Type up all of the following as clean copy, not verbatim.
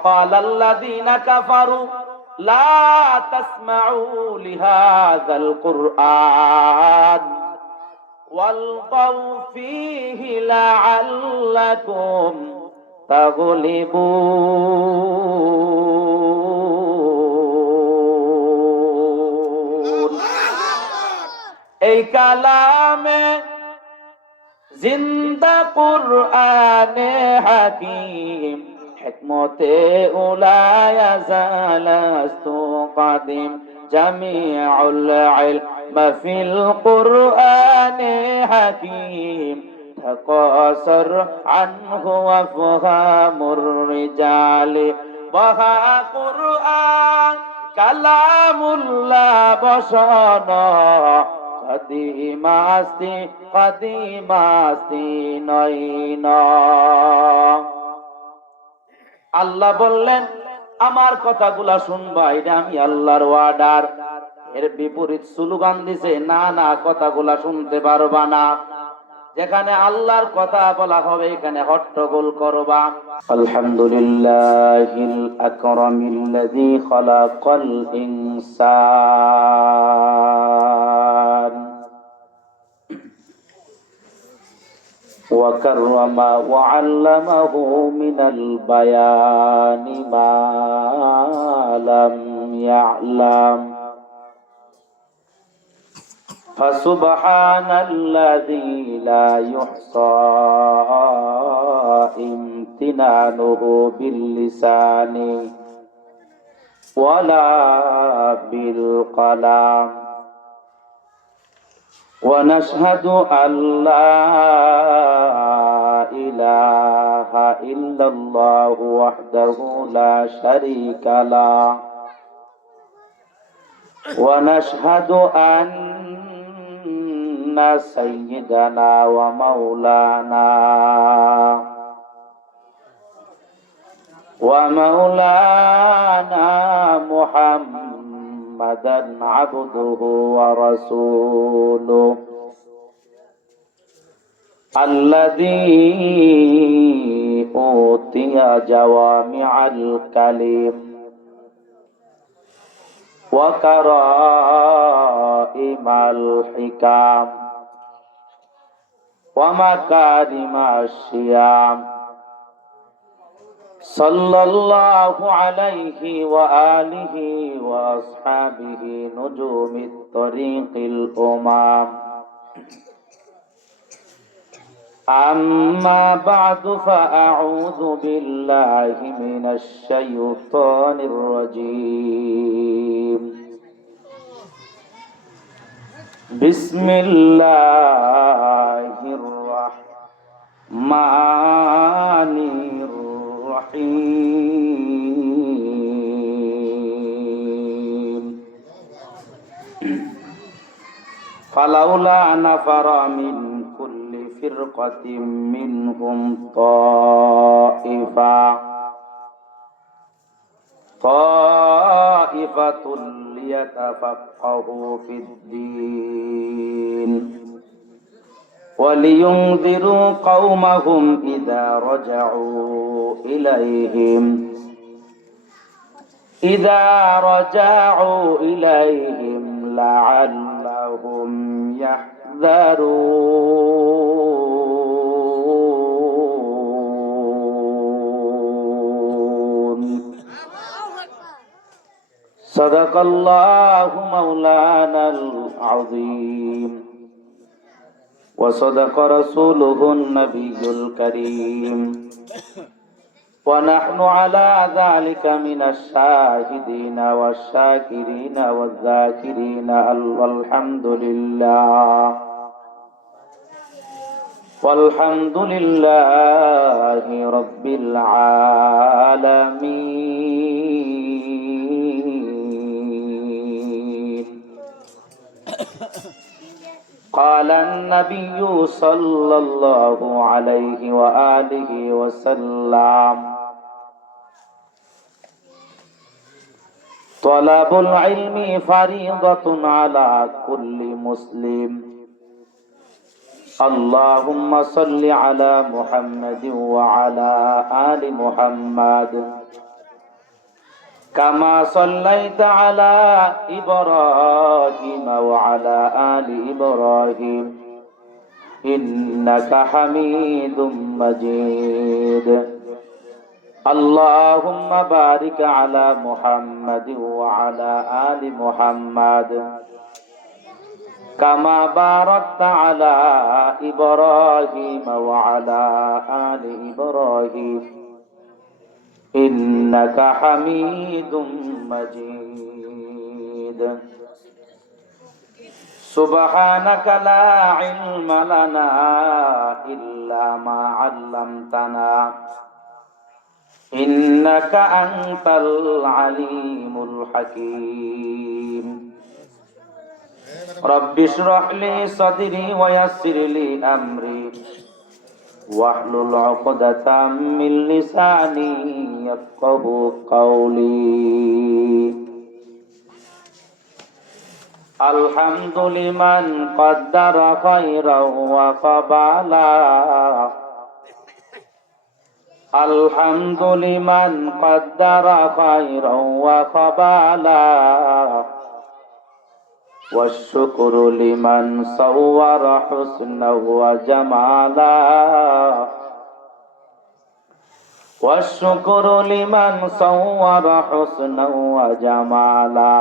وقال الذين كفروا لا تسمعوا لهذا القرآن والغوا فيه لعلكم تغلبون এই কালামে জিন্দা কুরআনে হাকিম হিকমতে উলায়া জালাস্তু কাদিম জামিউল ইলম ফিল কুরআনে হাকিম تقاصر عنه وفهم الرجال وها قرآن كلام الله بشرا قديماستي নয়না আল্লাহ বললেন আমার কথাগুলা শুনবা, এটা আমি আল্লাহর ওয়ার্ডার। এর বিপরীত স্লোগান দিছে, না না কথাগুলা শুনতে পারবা না। যেখানে আল্লাহর কথা বলা হবে এখানে হট্টগোল করবা। আলহামদুলিল্লাহিল আকরামিল্লাযী খালাকাল ইনসান ওয়া কাররামা ওয়া আল্লামাহু মিনাল বায়ানি মা লাম ইয়ালাম فسبحان الذي لا يحصى امتنانه باللسان ولا بالقلم ونشهد أن لا إله إلا الله وحده لا شريك له ونشهد أن سيدنا ومولانا محمدا عبده ورسوله الذي أوتي جوامع الكلم وكرائم الحكام ومكارم الشيام صلى الله عليه وآله وأصحابه نجوم الطريق الأمام أما بعد فأعوذ بالله من الشيطان الرجيم بسم الله الرحمن الرحيم فلولا نفر من كل فرقة منهم طائفة ليتفقهوا في الدين ولينذروا قومهم إذا رجعوا إليهم لعلهم يحذرون صدق الله مولانا العظيم وصدق رسوله النبي الكريم ونحن على ذلك من الشاهدين والشاكرين والذاكرين والحمد لله رب العالمين. قال النبي صلى الله عليه وآله وسلم طلب العلم فريضة على كل مسلم. اللهم صل على محمد وعلى آل محمد কামা সাল্লাইতা আলা ইব্রাহিম ওয়া আলা আলি ইব্রাহিম ইন্নাকা হামিদুম মাজিদ। আল্লাহুম্মা বারিক আলা মুহাম্মাদিন ওয়া আলা আলি মুহাম্মাদ কামা বারাকতা আলা ইব্রাহিম ওয়া আলা আলি ইব্রাহিম ইন্নাকা হামিদুম মাজিদ। সুবহানাকা লা ইলমা লানা ইল্লা মা আল্লামতানা ইন্নাকা আনতাল আলিমুল হাকীম। রব্বি ইশরাহ লি সাদরি ওয়া ইয়াসসির লি আমরি ওয়াহলুল উকদাতাম মিন লিসানি ইয়াফকাহু কওলি। আলহামদুলিমান কদ্দারা খায়রাও ওয়া ফাবালা আলহামদুলিমান কদ্দারা খায়রাও ওয়া ফাবালা والشكر لمن صور حسنا وجمالا والشكر لمن صور حسنا وجمالا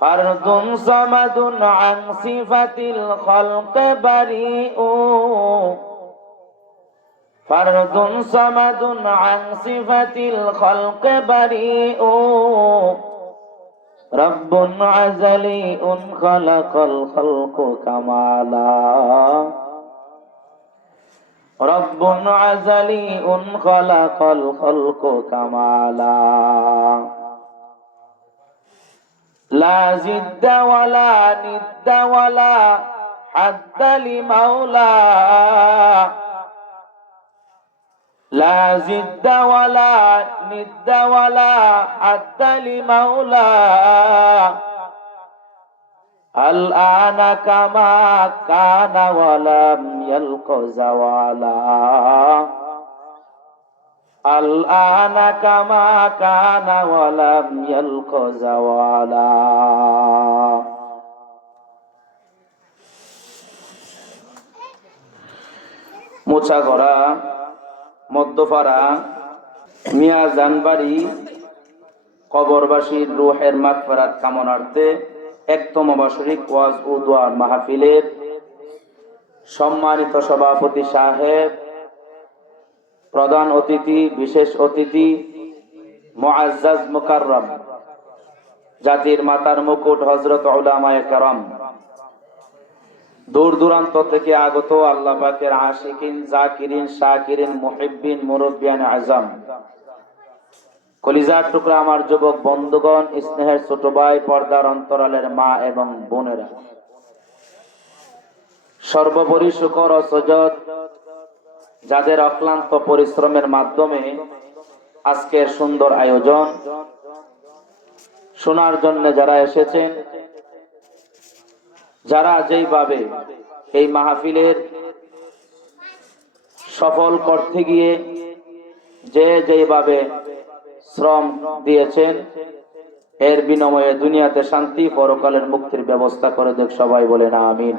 فرد صمد عن صفة الخلق بريء فرد صمد عن صفة الخلق بريء رب عزلي خلق الخلق كمالا رب عزلي خلق الخلق كمالا لا زد ولا ند ولا حد لمولى لا زد ولا ند ولا حد لمولى الآن كما كان ولم يلق زوالا الآن كما كان ولم يلق زوالا মুছাগড়া মধ্যপাড়া মিয়া জানবাড়ি কবরবাসীর রূহের মাগফিরাত কামনার্থে একতম বার্ষিক ওয়াজ ও দোয়া মাহফিলের সম্মানিত সভাপতি সাহেব, প্রধান অতিথি, বিশেষ অতিথি, মুআজ্জাজ মুকাররম, জাতির মাতার মুকুট হযরত উলামায়ে কেরাম, দূর দূরান্ত থেকে আগত আল্লাহ পাকের আশিকিন, জাকিরিন, শাকিরিন, মুহিব্বিন, মুরব্বিয়ান আযম, কলিজার টুকরা আমার যুবক বন্ধুগণ, স্নেহের ছোট ভাই, পর্দার অন্তরালের মা এবং বোনেরা, সর্বোপরি শুকর ও সুজদ যাদের অক্লান্ত পরিশ্রমের মাধ্যমে আজকের সুন্দর আয়োজন শোনার জন্য যারা এসেছেন, যারা যেইভাবে এই মাহফিলের সফল করতে গিয়ে যেইভাবে শ্রম দিয়েছেন, এর বিনিময়ে দুনিয়াতে শান্তি, পরকালের মুক্তির ব্যবস্থা করে দেখ। সবাই বলেন আমিন।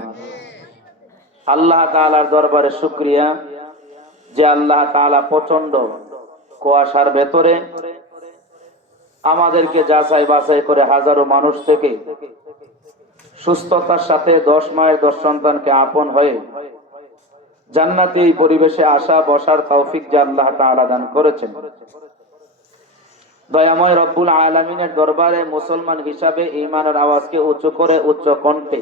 আল্লাহ তাআলার দরবারে শুকরিয়া যে আল্লাহ তাআলা প্রচন্ড কুয়াশার ভেতরে আমাদেরকে যাচাই বাছাই করে হাজারো মানুষ থেকে সুস্থতার সাথে 10 মায়ের 10 সন্তানকে আপন হয়ে জান্নাতি এই পরিবেশে আসা বসার তৌফিক যে আল্লাহ তাআলা দান করেছেন, দয়াময় রব্বুল আলামিনের দরবারে মুসলমান হিসাবে ঈমানের আওয়াজকে উঁচু করে উচ্চ কণ্ঠে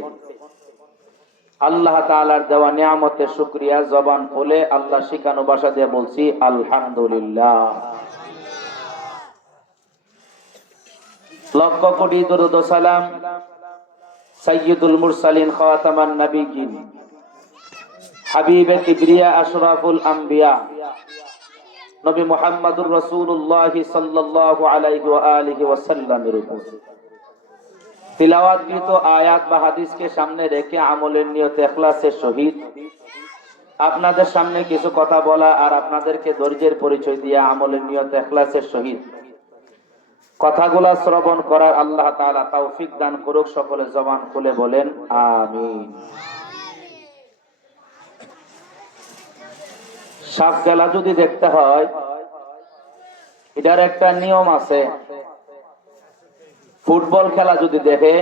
আল্লাহ তাআলার দেওয়া নিয়ামতের শুকরিয়া জবান খুলে আল্লাহ শিখানো ভাষা দিয়ে বলছি আলহামদুলিল্লাহ। লক্ষ কোটি দরুদ ও সালাম সাইয়্যিদুল মুরসালিন খাতামান নবিয়্যিন হাবিবে কিবরিয়া আশরাফুল আম্বিয়া নবী মুহাম্মদুর রাসূলুল্লাহ সাল্লাল্লাহু আলাইহি ওয়া আলিহি ওয়াসাল্লামের উপর তিলাওয়াতকৃত আয়াত বা হাদিসকে সামনে রেখে আমলের নিয়তে ইখলাসের সহিত আপনাদের সামনে কিছু কথা বলা আর আপনাদেরকে ধৈর্যের পরিচয় দিয়ে আমলের নিয়ত ইখলাসের সহিত কথাগুলা শ্রবণ করার আল্লাহ তাআলা তৌফিক দান করুক। সকলে জবান খুলে বলেন আমিন। সাপ খেলা যদি দেখতে হয়, এটার একটা নিয়ম আছে। ফুটবল খেলা যদি দেখে,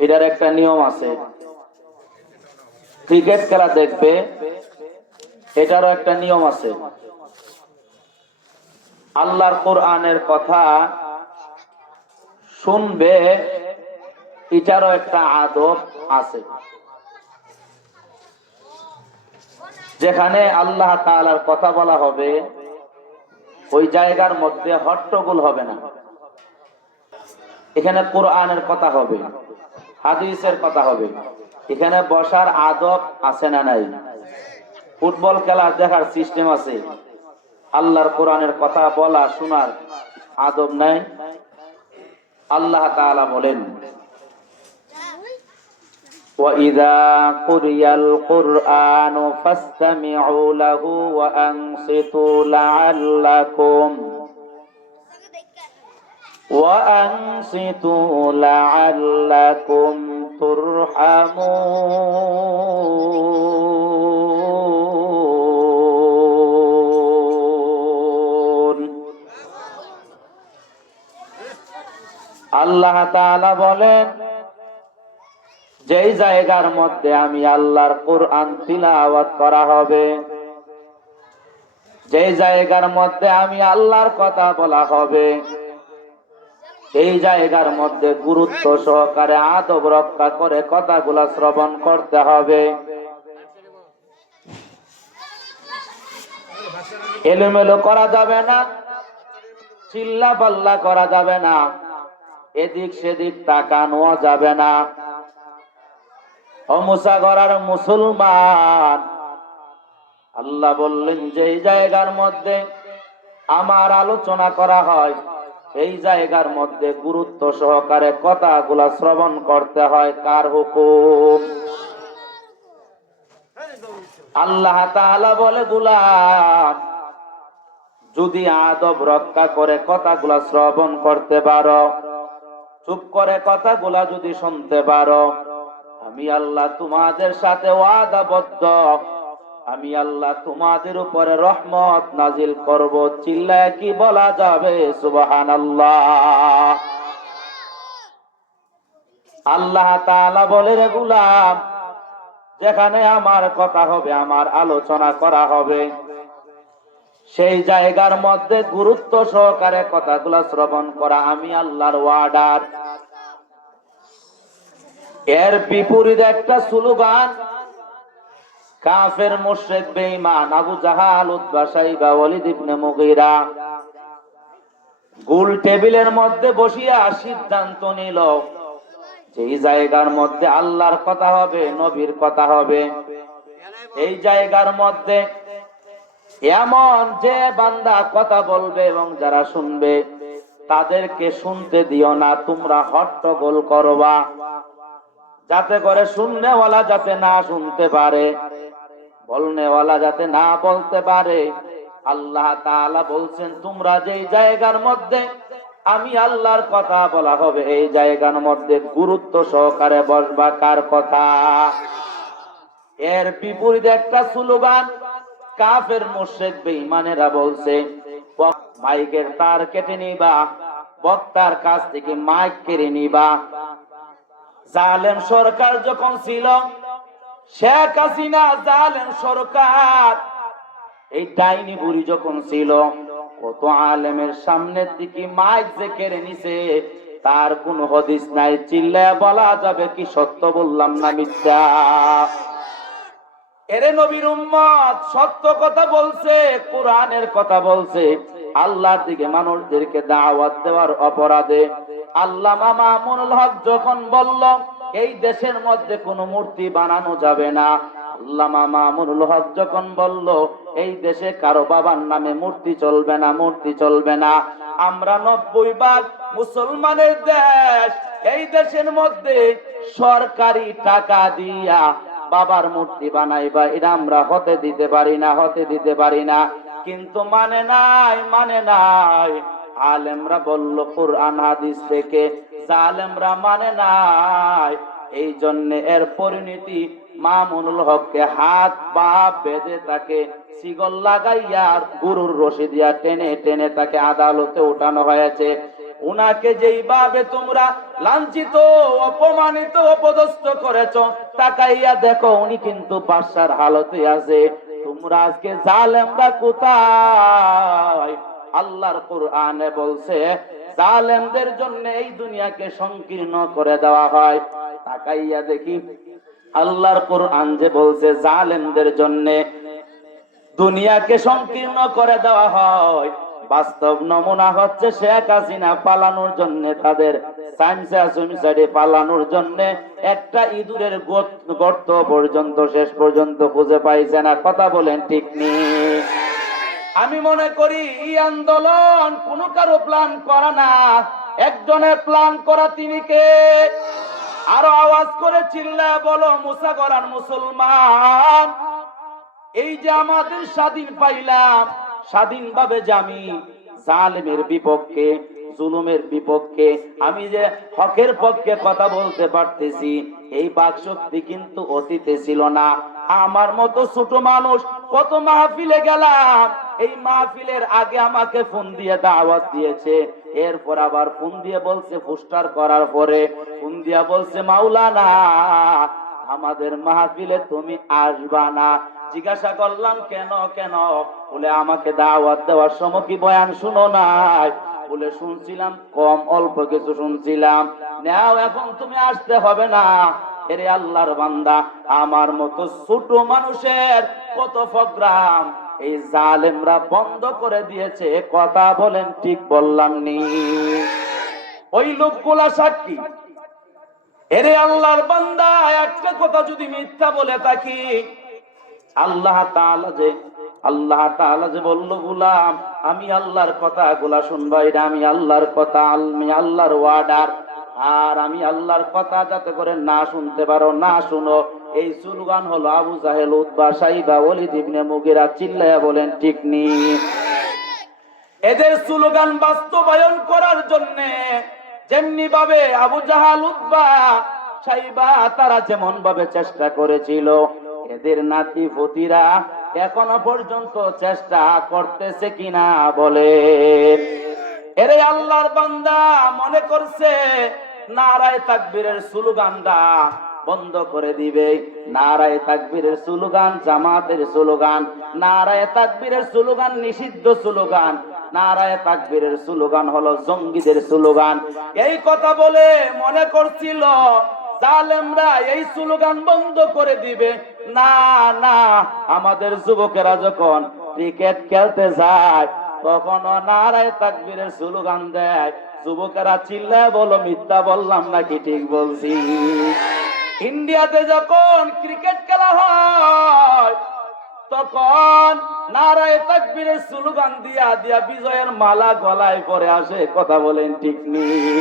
এটার একটা নিয়ম আছে। ক্রিকেট খেলা দেখবে, এটারও একটা নিয়ম আছে। আল্লাহর কোরআনের কথা শুনবে, এটারও একটা আদব আছে। যেখানে আল্লাহ তাআলার কথা বলা হবে, ওই জায়গার মধ্যে হট্টগোল হবে না। এখানে কোরআনের কথা হবে, হাদিসের কথা হবে। এখানে বসার আদব আছে না নাই? ফুটবল খেলা দেখার সিস্টেম আছে, আল্লাহর কোরআনের কথা বলা শোনার আদব নাই। আল্লাহ তাআলা বলেন, وَإِذَا قُرِئَ الْقُرْآنُ فَاسْتَمِعُوا لَهُ وَأَنصِتُوا لَعَلَّكُمْ تُرْحَمُونَ। আল্লাহ তাআলা বলেন, যেই জায়গার মধ্যে আমি আল্লাহর কোরআন তিলাওয়াত করা হবে, যেই জায়গার মধ্যে আমি আল্লাহর কথা বলা হবে, এই জায়গার মধ্যে গুরুত্ব সহকারে আদব রক্ষা করে কথাগুলা শ্রবণ করতে হবে। এলোমেলো করা যাবে না, চিল্লা পাল্লা করা যাবে না, এদিক সেদিক তাকানো যাবে না। ও মুসাগরার মুসলমান, আল্লাহ বললেন যে এই জায়গার মধ্যে আমার আলোচনা করা হয়, এই জায়গার মধ্যে গুরুত্ব সহকারে কথাগুলা শ্রবণ করতে হয়। কার হুকুম? আল্লাহ তাআলা বলে, গোলাম যদি আদব রক্ষা করে কথাগুলা শ্রবণ করতে পারো, চুপ করে কথাগুলা যদি শুনতে পারো, আমি আল্লাহ তোমাদের সাথে ওয়াদাবদ্ধ, আমি আল্লাহ তোমাদের উপরে রহমত নাজিল করব। চিল্লায় কি বলা যাবে? সুবহানাল্লাহ। আল্লাহ তাআলা বলে, রে গোলাম, যেখানে আমার কথা হবে, আমার আলোচনা করা হবে, সেই জায়গার মধ্যে গুরুত্ব সহকারে কথাগুলো শ্রবণ করা আমি আল্লাহর ওয়ার্ডার। এর বিপরীতে একটা স্লোগান কাফের, মুশরিক, বেঈমান আবু জাহাল, উতবা, শাইবা, ওয়ালিদ ইবনে মুগীরা গোল টেবিলের মধ্যে বসিয়া সিদ্ধান্ত নিল, যেই জায়গার মধ্যে আল্লাহর কথা হবে, নবীর কথা হবে, এই জায়গার মধ্যে এমন যে বান্দা কথা বলবে এবং যারা শুনবে তাদেরকে শুনতে দিও না, তোমরা হট্টগোল করবা, যাতে করে শুননেওয়ালা যাতে না শুনতে পারে, বলনেওয়ালা যাতে না বলতে পারে। আল্লাহ তাআলা বলছেন, তোমরা যেই জায়গার মধ্যে আমি আল্লাহর কথা বলা হবে, এই জায়গার মধ্যে গুরুত্ব সহকারে বসবা। কার কথা? এর বিপরীতে একটা স্লোগান কাফের, মুশরিক, বেঈমানেরা বলছে, মাইকের তার কেটে নিবা, বক্তার কাছ থেকে মাইক কেড়ে নিবা। জালেম সরকার যখন ছিল, শেখ হাসিনা জালেম সরকার, এই ডাইনি বুড়ি যখন ছিল, কত আলেমের সামনে থেকে মাইক যে কেড়ে নিছে, তার কোন হাদিস নাই। চিল্লায়া বলা যাবে কি সত্য বললাম না মিথ্যা? এরে নবীর উম্মত সত্য কথা বলছে, কোরআনের কথা বলছে, আল্লাহর দিকে মানুষদেরকে দাওয়াত দেওয়ার অপরাধে আল্লামা মামুনুল হক যখন বলল এই দেশের মধ্যে কোনো মূর্তি বানানো যাবে না, আল্লামা মামুনুল হক যখন বলল এই দেশে কারো বাবার নামে মূর্তি চলবে না, মূর্তি চলবে না, আমরা 90% মুসলমানের দেশ, এই দেশের মধ্যে সরকারি টাকা দিয়া বাবার মূর্তি বানাইবা, এটা আমরা হতে দিতে পারি না। কিন্তু মানে নাই। আলেমরা বলল কুরআন হাদিস থেকে, জালেমরা মানে নাই। এই জন্য এর পরিণতি মামুনুল হককে হাত পা বেঁধে তাকে শিকল লাগাইয়া গরুর রশি দিয়া টেনে টেনে তাকে আদালতে উঠানো হয়েছে। উনাকে যেইভাবে তোমরা লাঞ্ছিত, অপমানিত, অপদস্থ করেছ, তাকাইয়া দেখো উনি কিন্তু বাদশার হালতে আছে। তোমরা আজকে জালেমরা কোথায়? আল্লাহর কোরআনে বলছে জালেমদের জন্য এই দুনিয়াকে সংকীর্ণ করে দেওয়া হয়। তাকাইয়া দেখি আল্লাহর কোরআন যে বলছে জালেমদের জন্য দুনিয়াকে সংকীর্ণ করে দেওয়া হয়, বাস্তব নমুনা হচ্ছে শেখ হাসিনা পালানোর জন্য, তাদের পালানোর জন্য একটা ইঁদুরের গর্ত পর্যন্ত শেষ পর্যন্ত খুঁজে পাইছে না। কথা বলেন ঠিক নেই? আমি মনে করি এই আন্দোলন কোন কারো প্ল্যান করা না, একজনের প্ল্যান করা। তিনি কে? আরো আওয়াজ করে চিল্লায় বলো, মুসা গরান মুসলমান। এই যে আমাদের স্বাধীন পাইলাম, স্বাধীনভাবে যে আমি জালেমের বিপক্ষে, জুলুমের বিপক্ষে, আমি যে হকের পক্ষে কথা বলতে পারতেছি, এই বাকশক্তি কিন্তু অতীতে ছিল না। আমার মতো ছোট মানুষ কত মাহফিলে গেলাম, এই মাহফিলের আগে আমাকে ফোন দিয়ে দাওয়াত দিয়েছে, এরপর আবার ফোন দিয়ে বলছে, পোস্টার করার পরে ফোন দিয়া বলছে, মাওলানা আমাদের মাহফিলে তুমি আসবা না। জিজ্ঞাসা করলাম কেন? বলে আমাকে দাওয়াত দেওয়ার সময় কি বয়ান শুনো নাই? বলে শুনছিলাম, কম অল্প কিছু শুনছিলাম। নাও এখন তুমি আসতে হবে না। এরে আল্লাহর বান্দা, আমার মতো ছোট মানুষের কত প্রোগ্রাম এই জালেমরা বন্ধ করে দিয়েছে। কথা বলেন ঠিক বললাম নি? ওই লোকগুলা সাক্ষী। এরে আল্লাহর বান্দা, একটা কথা যদি মিথ্যা বলে থাকি, আল্লাহ তাআলা যে বলল, গোলাম আমি আল্লাহর কথাগুলা শুনবা, এটা আমি আল্লাহর কথা, আমি আল্লাহর ওয়ার্ডার। আর আমি আল্লাহর কথা যাতে করে না শুনতে পারো, না শুনো, এই স্লোগান হলো আবু জাহেল, উতবা, সাইবা, ওয়ালিদ ইবনে মুগিরা। চিল্লায়া বলেন ঠিক নি? এদের স্লোগান বাস্তবায়ন করার জন্য যেমনি ভাবে আবু জাহাল, উতবা, সাইবা তারা যেমন ভাবে চেষ্টা করেছিল, এদের নাতি পুতিরা এখনো পর্যন্ত চেষ্টা করতেছে কিনা বলে? এরে আল্লাহর বান্দা মনে করছে নারায়ে তাকবীরের স্লোগানটা বন্ধ করে দিবে। নারায়ে তাকবীরের স্লোগান জামাতের স্লোগান, নারায়ে তাকবীরের স্লোগান নিষিদ্ধ স্লোগান, নারায়ে তাকবীরের স্লোগান হলো জঙ্গিদের স্লোগান। এই কথা বলে মনে করছিল জালেমরা এই স্লোগান বন্ধ করে দিবে। না না, আমাদের যুবকেরা যখন ক্রিকেট খেলতে যায় তখন নারায়ে তাকবীরের স্লোগান দেয়। যুবকেরা চিল্লায় বলো, মিথ্যা বললাম নাকি ঠিক বলছি? ইন্ডিয়াতে যখন ক্রিকেট খেলা হয় তখন নারায়ে তাকবীরের স্লোগান দিয়া দিয়া বিজয়ের মালা গলায় পরে আসে। কথা বলেন ঠিক নেই?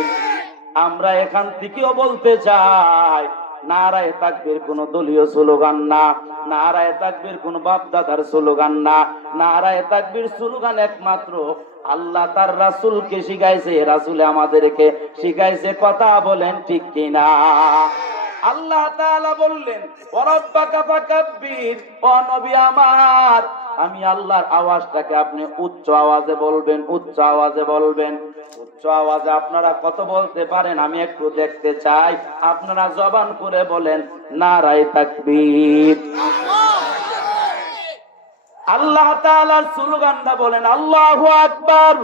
আমরা এখান থেকেও বলতে চাই, নারায়ে তাকবীর কোন দলীয় স্লোগান না, নারায়ে তাকবীর কোন বাপদাদার স্লোগান না। নারায়ে তাকবীর স্লোগান একমাত্র আল্লাহ তার রাসূলকে শিখাইছে, রাসূল আমাদেরকে শিখাইছে। কথা বলেন ঠিক কিনা? আল্লাহ তাআলা বললেন, ওয়ারাব্বাকা ফাকাব্বির। ও নবী আমার, আমি আল্লাহর আওয়াজটাকে আপনি উচ্চ আওয়াজে বলবেন, উচ্চ আওয়াজে বলবেন। উচ্চ আওয়াজে আপনারা কত বলতে পারেন আমি একটু দেখতে চাই। আপনারা জবান করে বলেন নারায়ে তাকবীর। আল্লাহ তাআলার স্লোগানটা বলেন আল্লাহু আকবার।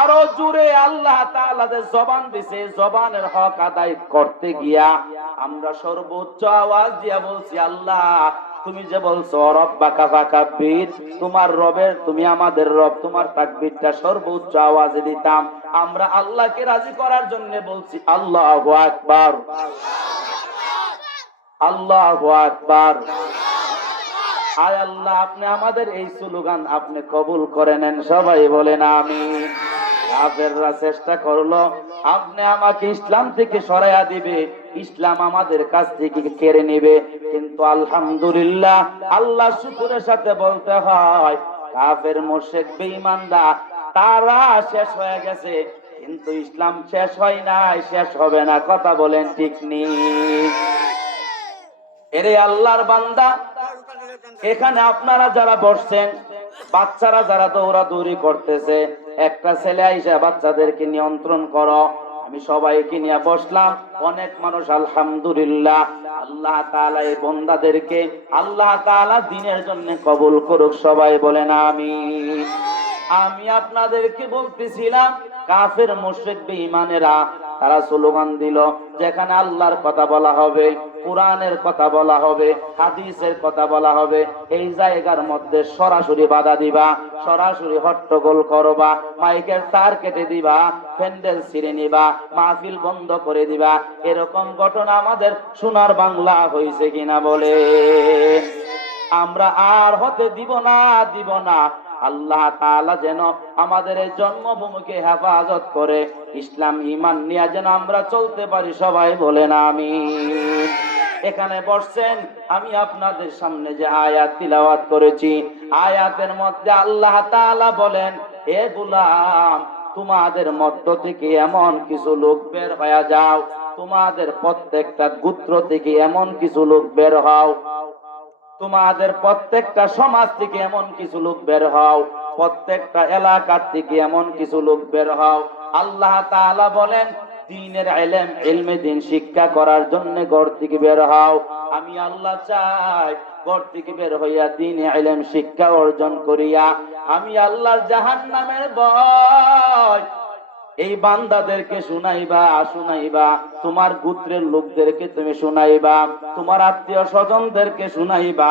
আরো জোরে আল্লাহ তাআলা যে জবান দিছে, জবানের হক আদায় করতে গিয়া আমরা সর্বোচ্চ আওয়াজ দিয়া বলছি, আল্লাহ তুমি যে বলছো রব্বাকা ফাকাব্বির, তোমার রবের, তুমি আমাদের রব, তোমার তাকবীরটা সর্বোচ্চ আওয়াজে দিতাম। আমরা আল্লাহকে রাজি করার জন্য বলছি আল্লাহু আকবার, আল্লাহু আকবার। আয় আল্লাহ, আপনি আমাদের এই স্লোগান আপনি কবুল করে নেন। সবাই বলেন আমিন। কাফেররা চেষ্টা করলো আপনি আমাকে ইসলাম থেকে সরাইয়া দিবে, ইসলাম আমাদের কাছ থেকে কেড়ে নেবে। কিন্তু আলহামদুলিল্লাহ, আল্লাহ শুকরের সাথে বলতে হয়, কাফের মুশরিক বেঈমানরা তারা শেষ হয়ে গেছে, কিন্তু ইসলাম শেষ হয় নাই, শেষ হবে না। কথা বলেন ঠিক নেই? এরে আল্লাহর বান্দা, এখানে আপনারা যারা বসছেন, বাচ্চারা যারা দৌড়াদৌড়ি করতেছে, একটা ছেলে আইসা বাচ্চাদেরকে নিয়ন্ত্রণ করো। আমি সবাইকে নিয়ে বসলাম, অনেক মানুষ আলহামদুলিল্লাহ। আল্লাহ তাআলা এই বান্দাদেরকে আল্লাহ তাআলা দ্বীনের জন্য কবুল করুক। সবাই বলেন আমিন। আমি আপনাদেরকে বলতেছিলাম, কাফের মুশরিক বেঈমানেরা তারা স্লোগান দিল, যেখানে আল্লাহর কথা বলা হবে, কোরআনের কথা বলা হবে, হাদিসের কথা বলা হবে, এই জায়গার মধ্যে সরাসরি বাধা দিবা, সরাসরি হট্টগোল করবা, মাইকের তার কেটে দিবা, প্যান্ডেল ছিঁড়ে নিবা, মাহফিল বন্ধ করে দিবা। এরকম ঘটনা আমাদের সোনার বাংলা হয়েছে কিনা বলে? আমরা আর হতে দিব না, দিব না। আল্লাহ তাআলা যেন আমাদের এই জন্মভূমিকে হেফাজত করে, ইসলাম ঈমান নিয়ে যেন আমরা চলতে পারি। সবাই বলেন আমিন। এখানে বসছেন, আমি আপনাদের সামনে যে আয়াত তিলাওয়াত করেছি, আয়াতের মধ্যে আল্লাহ তাআলা বলেন, হে গোলাম, তোমাদের মধ্য থেকে এমন কিছু লোক বের হয়ে যাও, তোমাদের প্রত্যেকটা গোত্র থেকে এমন কিছু লোক বের হও, তোমাদের প্রত্যেকটা সমাজ থেকে এমন কিছু লোক বের হও, প্রত্যেকটা এলাকার থেকে এমন কিছু লোক বের হও। আল্লাহ তাআলা বলেন, দ্বীনের ইলম, ইলমে দ্বীন শিক্ষা করার জন্য ঘর থেকে বের হও। আমি আল্লাহ চাই ঘর থেকে বের হইয়া দ্বীনে ইলম শিক্ষা অর্জন করিয়া আমি আল্লাহর জাহান্নামের ভয় এই বান্দাদেরকে শুনাইবা, শুনাইবা, তোমার গোত্রের লোকদেরকে তুমি শুনাইবা, তোমার আত্মীয় স্বজনদেরকে শুনাইবা।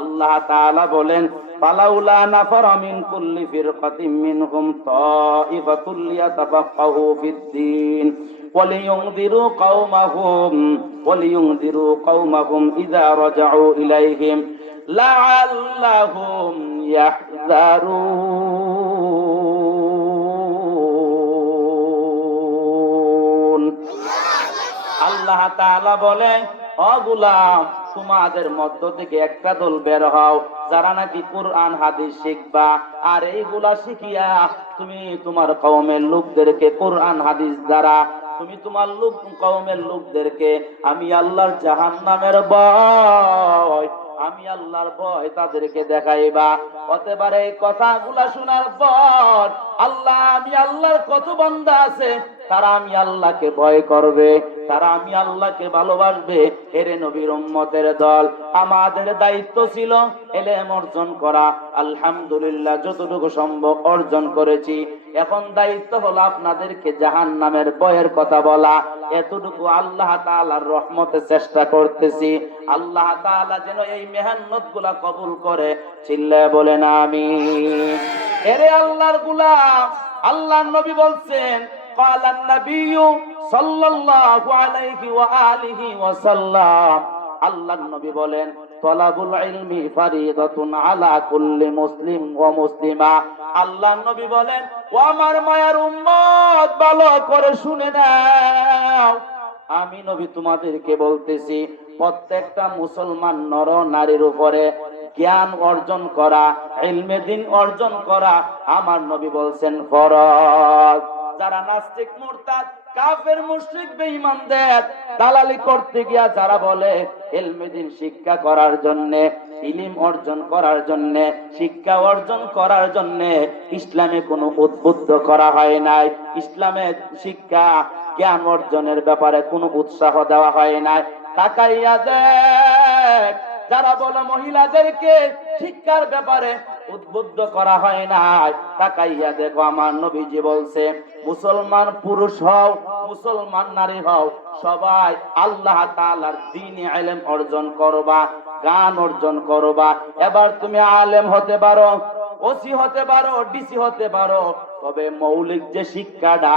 আল্লাহ তাআলা বলেন, ফালাউলা নাফারা মিন কুল্লি ফিরকাতিন মিনহুম তাইফাতুল লিয়াতাফাক্কাহু ফিদ-দীন ওয়ালিয়ুনযিরু কওমাহুম ইযা রাজাউ ইলাইহিম লাআল্লাহুম ইয়াহযারুন। আল্লাহ তাআলা বলেন, ও গোলাম, তোমাদের মধ্য থেকে একটা দল বের হও, যারা নাকি কোরআন হাদিস শিখবা, আর এইগুলা শিখিয়া তুমি তোমার কওমের লোকদেরকে কোরআন হাদিস দ্বারা তুমি তোমার লোক কওমের লোকদেরকে আমি আল্লাহর জাহান্নামের ভয়, আমি আল্লাহর ভয় তাদেরকে দেখাইবা। হতে পারে এই কথাগুলা শোনার পর আল্লাহ, আমি আল্লাহর কত বান্দা আছে, তারা আমি আল্লাহকে ভয় করবে, তারা আমি আল্লাহকে ভালোবাসবে। এরে নবীর উম্মতের দল, আমাদের দায়িত্ব ছিল ইলম অর্জন করা। আলহামদুলিল্লাহ, যতটুকু সম্ভব অর্জন করেছি। এখন দায়িত্ব হলো আপনাদেরকে জাহান্নামের ভয়ের কথা বলা। এতটুকু আল্লাহ তাআলার রহমতে চেষ্টা করতেছি। আল্লাহ তাআলা যেন এই মেহনত গুলা কবুল করে। চিল্লায় বলেন আমিন। এরে আল্লাহর গোলাম, আল্লাহর নবী বলছেন, قال النبي صلى الله عليه وآله وسلم, আল্লাহর নবী বলেন, তলাবুল ইলমি ফারিদাতুন আলা কুল্লি মুসলিম ওয়া মুসলিমা। আল্লাহর নবী বলেন, ও আমার মায়ার উম্মত, ভালো করে শুনে নাও, আমি নবী তোমাদেরকে বলতেছি, প্রত্যেকটা মুসলমান নর নারীর উপরে জ্ঞান অর্জন করা, ইলমে দ্বীন অর্জন করা আমার নবী বলছেন ফরজ। যারা নাস্তিক, মুরতাদ, কাফের, মুশরিক, বেঈমানদের দালালি করতে গিয়া যারা বলে ইলমে দ্বীন শিক্ষা করার জন্য, ইলম অর্জন করার জন্য, শিক্ষা অর্জন করার জন্য ইসলামে কোনো উদ্বুদ্ধ করা হয় নাই, ইসলামে শিক্ষা জ্ঞান অর্জনের ব্যাপারে কোনো উৎসাহ দেওয়া হয় নাই। তাকাইয়া দেখ, যারা বলে মহিলাদেরকে শিক্ষার ব্যাপারে উদ্বুদ্ধ করা হয় না, তাকাইয়া দেখো আমার নবীজি বলছে, মুসলমান পুরুষ হও, মুসলমান নারী হও, সবাই আল্লাহ তাআলার দ্বীনে ইলম অর্জন করবা, জ্ঞান অর্জন করবা। এবার তুমি আলেম হতে পারো, ওসি হতে পারো, ডিসি হতে পারো, তবে মৌলিক যে শিক্ষাটা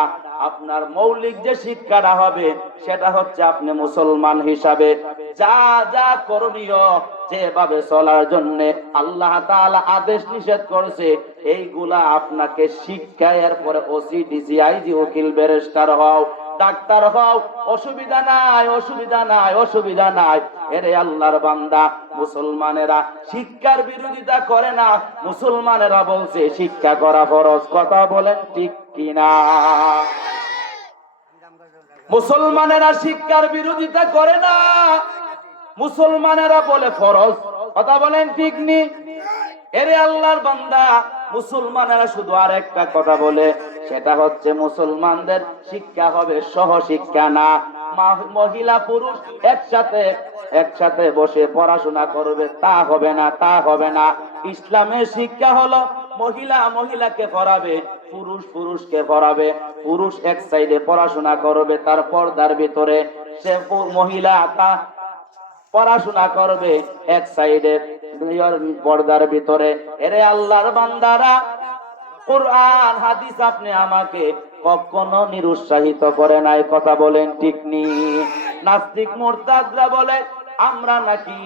আপনার মৌলিক যে শিক্ষাটা হবে সেটা হচ্ছে আপনি মুসলমান হিসাবে যা যা করণীয়, যেভাবে চলার জন্য আল্লাহ তাআলা আদেশ নিষেধ করেছে, এইগুলা আপনাকে শিক্ষা। এরপরে ওসি, ডিসি, আইজি, উকিল, ব্যারিস্টার হও, ডাক্তার হও, অসুবিধা নাই, অসুবিধা নাই, অসুবিধা নাই। এরে আল্লাহর বান্দা, মুসলমানেরা শিক্ষার বিরোধিতা করে না। মুসলমানেরা বলছে শিক্ষা করা ফরজ। কথা বলেন ঠিক কিনা? মুসলমানেরা শিক্ষার বিরোধিতা করে না, মুসলমানেরা বলে ফরজ। কথা বলেন ঠিক নি? এরে আল্লাহর বান্দা, মুসলমানেরা শুধু আর একটা কথা বলে, সেটা হচ্ছে মুসলমানদের শিক্ষা হবে সহশিক্ষা, না মহিলা পুরুষ একসাথে বসে পড়াশোনা করবে, তা হবে না, তা হবে না। ইসলামের শিক্ষা হলো মহিলা মহিলাকে পড়াবে, পুরুষ পুরুষকে পড়াবে। পুরুষ এক সাইডে পড়াশোনা করবে, তার পর্দার ভিতরে, সে মহিলা তা পড়াশোনা করবে এক সাইডে পর্দার ভিতরে। এরে আল্লাহর বান্দারা, কোরআন হাদিস আপনি আমাকে কখনো নিরুৎসাহিত করে নাই। কথা বলেন ঠিক নি? নাস্তিক মুরতাদরা বলে আমরা নাকি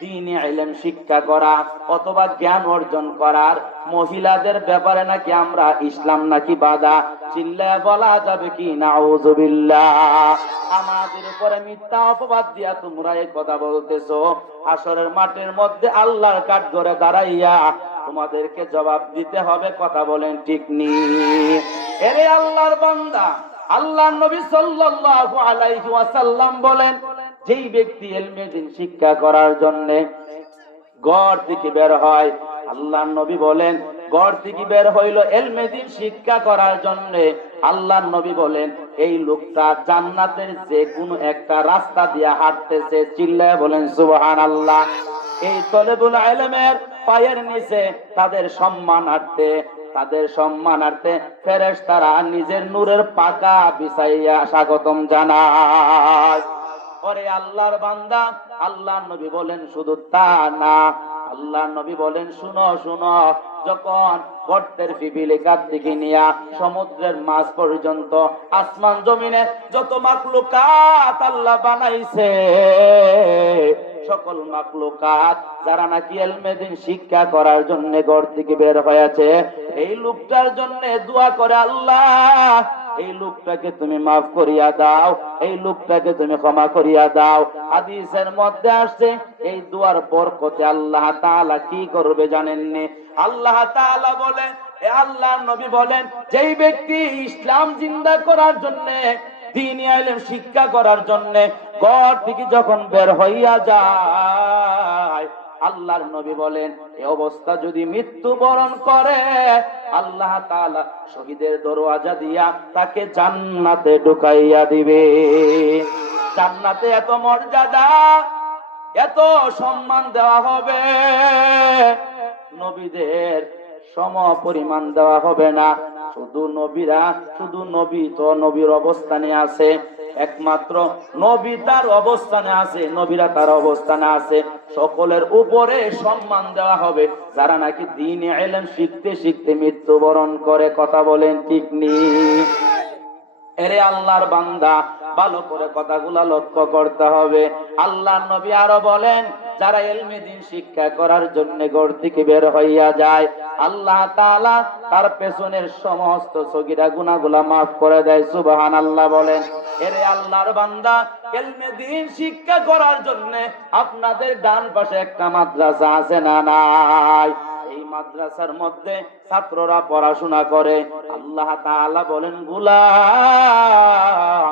দ্বীনি ইলম শিক্ষা করা অথবা জ্ঞান অর্জন করার মহিলাদের ব্যাপারে নাকি আমরা ইসলাম নাকি বাধা। চিল্লায় বলা যাবে কি নাউযুবিল্লাহ? আমাদের উপরে মিথ্যা অপবাদ দিয়া তোমরা এই কথা বলতেছো। আসরের মাঠের মধ্যে আল্লাহর কাঠ ধরে দাঁড়াইয়া তোমাদেরকে জবাব দিতে হবে। কথা বলেন ঠিক নি? এরে আল্লাহর বান্দা, আল্লাহর নবী সাল্লাল্লাহু আলাইহি ওয়াসাল্লাম বলেন, যেই ব্যক্তি ইলমে দ্বীন শিক্ষা করার জন্য ঘর থেকে বের হয়, আল্লাহর নবী বলেন ঘর থেকে বের হইল ইলমে দ্বীন শিক্ষা করার জন্য, আল্লাহর নবী বলেন এই লোকটা জান্নাতের যে কোনো একটা রাস্তা দিয়ে হাঁটতেছে। চিল্লায় বলেন সুবহানাল্লাহ। এই তলেবুল ইলমের পায়ের নিচে তাদের সম্মানার্থে ফেরেশতারা নিজের নূরের পাকা বিছাইয়া স্বাগতম জানায়। ওরে আল্লাহর বান্দা, আল্লাহর নবী বলেন শুধু তা না, আল্লাহর নবী বলেন শুনো শুনো, যখন গর্তের পিপিলিকার থেকে নিয়া সমুদ্রের মাছ পর্যন্ত আসমান জমিনে যত মাখলুকাত আল্লাহ বানাইছে, সকল মাখলুকাত যারা নাকি ইলমে দ্বীন শিক্ষা করার জন্য ঘর থেকে বের হয়েছে, এই লোকটার জন্য দোয়া করে, আল্লাহ এই লোকটাকে তুমি মাফ করিয়া দাও, এই লোকটাকে তুমি ক্ষমা করিয়া দাও। হাদিসের মধ্যে আসছে এই দুয়ার বরকতে আল্লাহ তাআলা কি করবে জানেননি? আল্লাহ তাআলা বলেন, এ আল্লাহর নবী বলেন, যেই ব্যক্তি ইসলাম জিন্দা করার জন্য, দ্বীনি ইলম শিক্ষা করার জন্য ঘর থেকে যখন বের হইয়া যায়, আল্লাহর নবী বলেন এই অবস্থা যদি মৃত্যুবরণ করে, আল্লাহ তাআলা শহীদের দরওয়াজা দিয়া তাকে জান্নাতে ঢুকাইয়া দিবে। জান্নাতে এত মর্যাদা, এত সম্মান দেওয়া হবে, নবীদের সম পরিমাণ দেওয়া হবে না। শুধু নবী তো নবীর অবস্থানে আছে, একমাত্র নবী তার অবস্থানে আছে, নবীরা তার অবস্থানে আছে। সকলের উপরে সম্মান দেওয়া হবে যারা নাকি দ্বীনি ইলম শিখতে শিখতে মৃত্যুবরণ করে। কথা বলেন ঠিক নি? এরে আল্লাহর বান্দা, ভালো করে কথাগুলা লক্ষ্য করতে হবে। আল্লাহর নবী আরো বলেন, যারা ইলমে দ্বীন শিক্ষা করার জন্য ঘর থেকে বের হইয়া যায়, আল্লাহ তাআলা তার পেছনের সমস্ত সগীরা গুনাহগুলা maaf করে দেয়। সুবহানাল্লাহ বলেন। এরে আল্লাহর বান্দা, ইলমে দ্বীন শিক্ষা করার জন্য আপনাদের ডান পাশে একটা মাদ্রাসা আছে না নাই? এই মাদ্রাসার মধ্যে ছাত্ররা পড়াশোনা করে। আল্লাহ তাআলা বলেন, গোলাম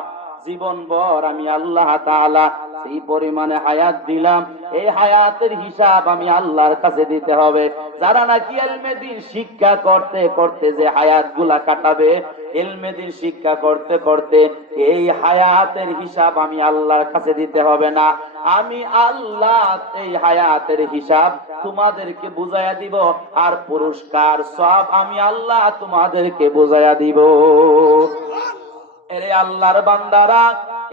জীবনভর আমি আল্লাহ তাআলা সেই পরিমাণে হায়াত দিলাম, এই হায়াতের হিসাব আমি আল্লাহর কাছে দিতে হবে। যারা নাকি ইলমে দ্বীন শিক্ষা করতে করতে যে হায়াতগুলা কাটাবে, ইলমে দ্বীন শিক্ষা করতে করতে এই হায়াতের হিসাব আমি আল্লাহর কাছে দিতে হবে না, আমি আল্লাহ এই হায়াতের হিসাব তোমাদেরকে বুঝাইয়া দিব, আর পুরস্কার সব আমি আল্লাহ তোমাদেরকে বুঝাইয়া দিব। এরে আল্লাহর বান্দারা,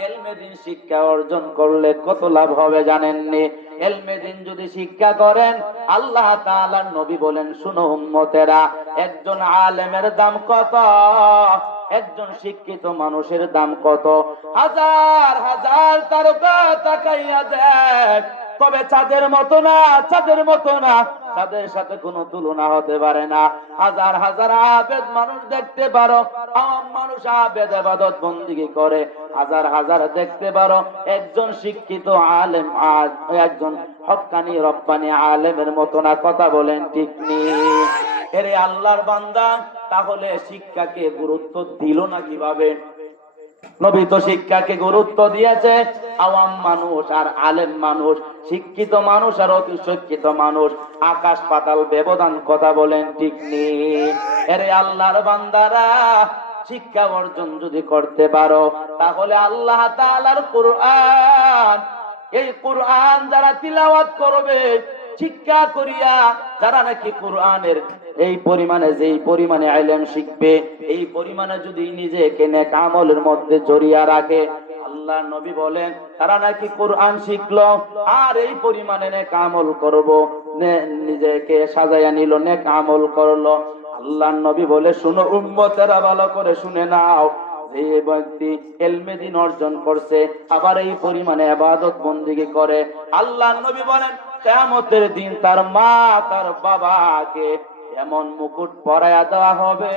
ইলমে দ্বীন শিক্ষা অর্জন করলে কত লাভ হবে জানেননি? ইলমে দ্বীন যদি শিক্ষা করেন, আল্লাহ তাআলার নবী বলেন, শুনো উম্মতেরা, একজন আলেমের দাম কত? একজন শিক্ষিত মানুষের দাম কত? হাজার হাজার তারকা তাকাইয়া দেখ, তবে চাঁদের মতো না, চাঁদের মতো না, চাঁদের সাথে কোনো তুলনা হতে পারে না। হাজার হাজার আবেদ মানুষ দেখতে পারো, আম মানুষ আবেদ ইবাদত বন্দেগী করে, হাজার হাজার দেখতে পারো, একজন শিক্ষিত আলেম একজন হক্কানি রব্বানি আলেমের মতো না। কথা বলেন ঠিক নেই? এরে আল্লাহর বান্দা, তাহলে শিক্ষাকে গুরুত্ব দিল না কিভাবে? নবী তো শিক্ষাকে গুরুত্ব দিয়েছে। আওয়াম মানুষ আর আলেম মানুষ, শিক্ষিত মানুষ আর অশিক্ষিত মানুষ, আকাশ পাতাল ব্যবধান। কথা বলেন ঠিক নেই? এরে আল্লাহর বান্দারা, শিক্ষা অর্জন যদি করতে পারো, তাহলে আল্লাহ তাআলার কোরআন, এই কোরআন যারা তিলাওয়াত করবে শিক্ষা করিয়া, যারা নাকি কোরআনের এই পরিমাণে, যেই পরিমাণে ইলম শিখবে, এই পরিমাণে যদি নিজেকে নেক আমলের মধ্যে জড়িয়ে রাখে, আল্লাহ নবী বলেন তারা নাকি কোরআন শিখলো আর এই পরিমাণে নেক আমল করবো, নিজেকে সাজাইয়া নিল, নেক আমল করলো। আল্লাহ নবী বলে, শুনো উম্মতেরা, ভালো করে শুনে নাও, যে ব্যক্তি ইলমে দ্বীন অর্জন করছে আবার এই পরিমাণে ইবাদত বন্দেগী করে, আল্লাহ নবী বলেন কিয়ামতের দিন তার মা তার বাবাকে এমন মুকুট পরাইয়া দেওয়া হবে,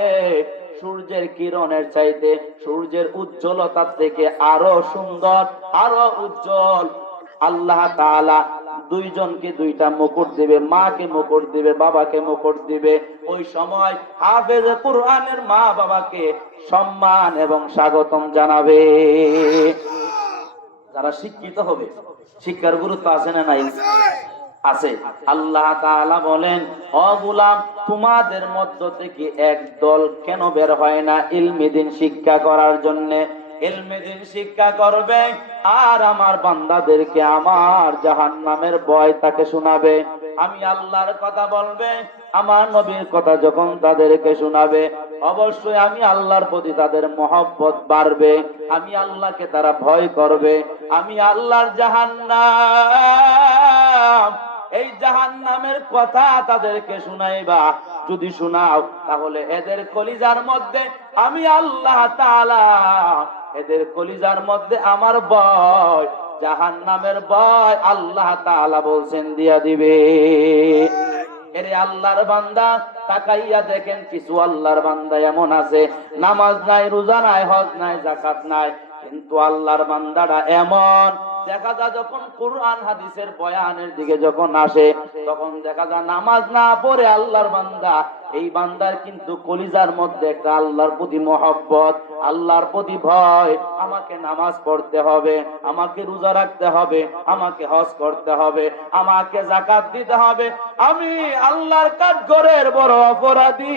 সূর্যের কিরণের চাইতে, সূর্যের উজ্জ্বলতার থেকে আরো সুন্দর, আরো উজ্জ্বল। আল্লাহ তাআলা দুইজনকে দুইটা মুকুট দিবে, মাকে মুকুট দিবে, বাবাকে মুকুট দিবে। ওই সময় হাফেজে কুরআনের মা বাবাকে সম্মান এবং স্বাগতম জানাবে। যারা শিক্ষিত হবে, শিক্ষার গুরুত্ব আছে না নাই? আছে। আল্লাহ তাআলা বলেন, ও গোলাম, তোমাদের মধ্য থেকে এক দল কেন বের হয় না ইলমে দ্বীন শিক্ষা করার জন্য? ইলমে দ্বীন শিক্ষা করবে আর আমার বান্দাদেরকে আমার জাহান্নামের ভয় তাকে শোনাবে। আমি আল্লাহর কথা বলবে, আমার নবীর কথা যখন তাদেরকে শোনাবে, অবশ্যই আমি আল্লাহর প্রতি তাদের মহব্বত বাড়বে, আমি আল্লাহকে তারা ভয় করবে। আমি আল্লাহর জাহান্নাম, এই জাহান্নামের কথা তাদেরকে শুনাইবা। যদি শোনাও, তাহলে এদের কলিজার মধ্যে আমি আল্লাহ তাআলা, এদের কলিজার মধ্যে আমার ভয়, জাহান্নামের ভয় আল্লাহ তাআলা বলছেন দিয়া দিবে। এরে আল্লাহর বান্দা, তাকাইয়া দেখেন, কিছু আল্লাহর বান্দা এমন আছে, নামাজ নাই, রোজা নাই, হজ নাই, যাকাত নাই, কিন্তু আল্লাহর বান্দারা এমন, দেখা যায় যখন কোরআন হাদিসের বয়ানের দিকে যখন আসে, তখন দেখা যায় নামাজ না পড়ে আল্লাহর বান্দা, এই বান্দার কিন্তু কলিজার মধ্যে একটা আল্লাহর প্রতি মহব্বত, আল্লাহর প্রতি ভয়। আমাকে নামাজ পড়তে হবে, আমাকে রোজা রাখতে হবে, আমাকে হজ করতে হবে, আমাকে যাকাত দিতে হবে, আমি আল্লাহর কাঠগড়ের বড় অপরাধী।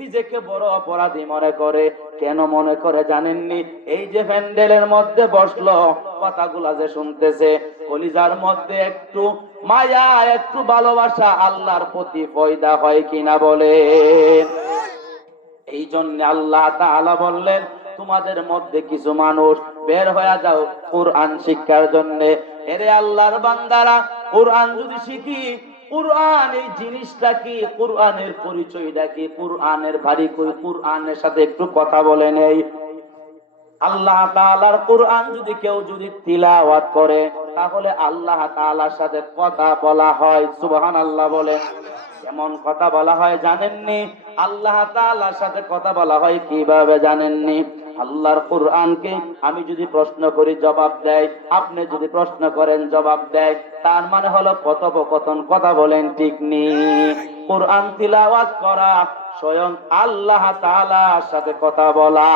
নিজেকে বড় অপরাধী মনে করে। কেন মনে করে জানেননি? এই যে প্যান্ডেলের মধ্যে বসলো, কথাগুলা যে শুনতেছে, কলিজার মধ্যে একটু মায়া, একটু ভালোবাসা আল্লাহর প্রতি পয়দা হয় কিনা বলে? এই জন্য আল্লাহ তাআলা বললেন, তোমাদের মধ্যে কিছু মানুষ বের হয়ে যাও কোরআন শিক্ষার জন্য। এরে আল্লাহর বান্দারা, কোরআন যদি শিখি, কোরআন এই জিনিসটা কি, কোরআনের পরিচয়টা কি, কোরআনের বাড়ি কই, কোরআনের সাথে একটু কথা বলে নেই। আল্লাহ তাআলার কোরআন যদি কেউ যদি তিলাওয়াত করে, তাহলে আল্লাহ তাআলার সাথে কথা বলা হয়। সুবহানাল্লাহ বলে। এমন কথা বলা হয় জানেননি? আল্লাহ তাআলার সাথে কথা বলা হয় কিভাবে জানেননি? আল্লাহর কোরআনকে আমি যদি প্রশ্ন করি জবাব দেয়, আপনি যদি প্রশ্ন করেন জবাব দেয়, তার মানে হলো কথোপকথন। কথা বলেন ঠিক নেই? কোরআন তিলাওয়াত করা স্বয়ং আল্লাহ তাআলার সাথে কথা বলা।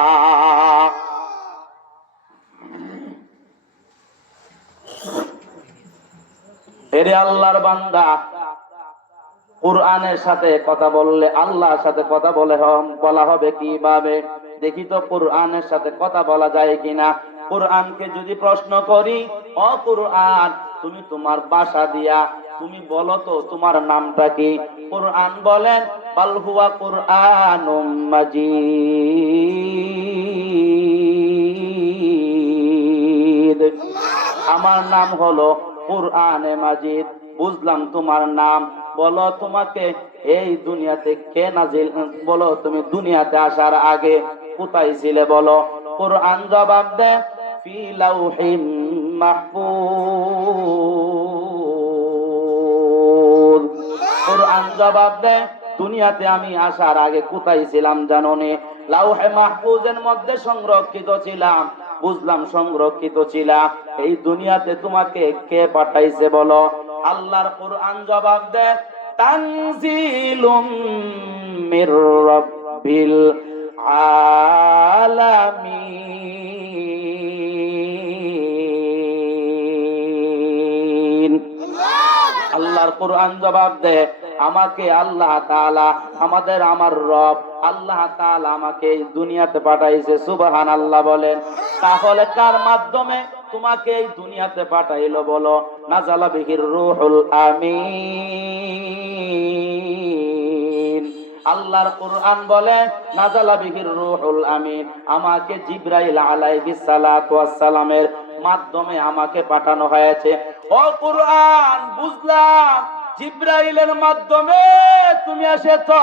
এরে আল্লাহর বান্দা, কোরআনের সাথে কথা বললে আল্লাহর সাথে কথা বলা হবে কিভাবে? দেখি তো কোরআনের সাথে কথা বলা যায় কিনা। কোরআনকে যদি প্রশ্ন করি, ও কোরআন, তুমি তোমার ভাষা দিয়া তুমি বলো তো তোমার নামটা কি? কোরআন বলেন, বাল হুয়া কুরআনুম মাজিদ, আমার নাম হলো কুরআনে মাজিদ। বুঝলাম তোমার নাম, বলো তোমাকে এই দুনিয়াতে কে নাজিল, বলো তুমি দুনিয়াতে আসার আগে কোথায় ছিলে বলো। কোরআন জবাব দেয় ফি লাউহিম মাহফুজ। কোরআন জবাব দেয় দুনিয়াতে আমি আসার আগে কোথায় ছিলাম জানো নে? লাউহে মাহফুজের মধ্যে সংরক্ষিত ছিলাম। বুঝলাম সংরক্ষিত ছিলাম। এই দুনিয়াতে তোমাকে কে পাঠাইছে বলো? আল্লাহর কোরআন জবাব দেয় তানজিলুম মির রাব্বিল আলামিন। আল্লাহর কোরআন জবাব দেয় আমাকে আল্লাহ তাআলা, আমার রব আল্লাহ তাআলা আমাকে এই দুনিয়াতে পাঠাইছে। সুবহানাল্লাহ বলেন। তাহলে কার মাধ্যমে তোমাকে এই দুনিয়াতে পাঠাইলো বলো? নাযালা বিহির রূহুল আমিন। আল্লাহর কোরআন বলে নাযালা বিহির রূহুল আমিন, আমাকে জিবরাইল আলাইহিস সালাতু ওয়াস সালামের মাধ্যমে আমাকে পাঠানো হয়েছে। ও কোরআন, বুঝলাম জিবরাইলের মাধ্যমে তুমি এসেছো,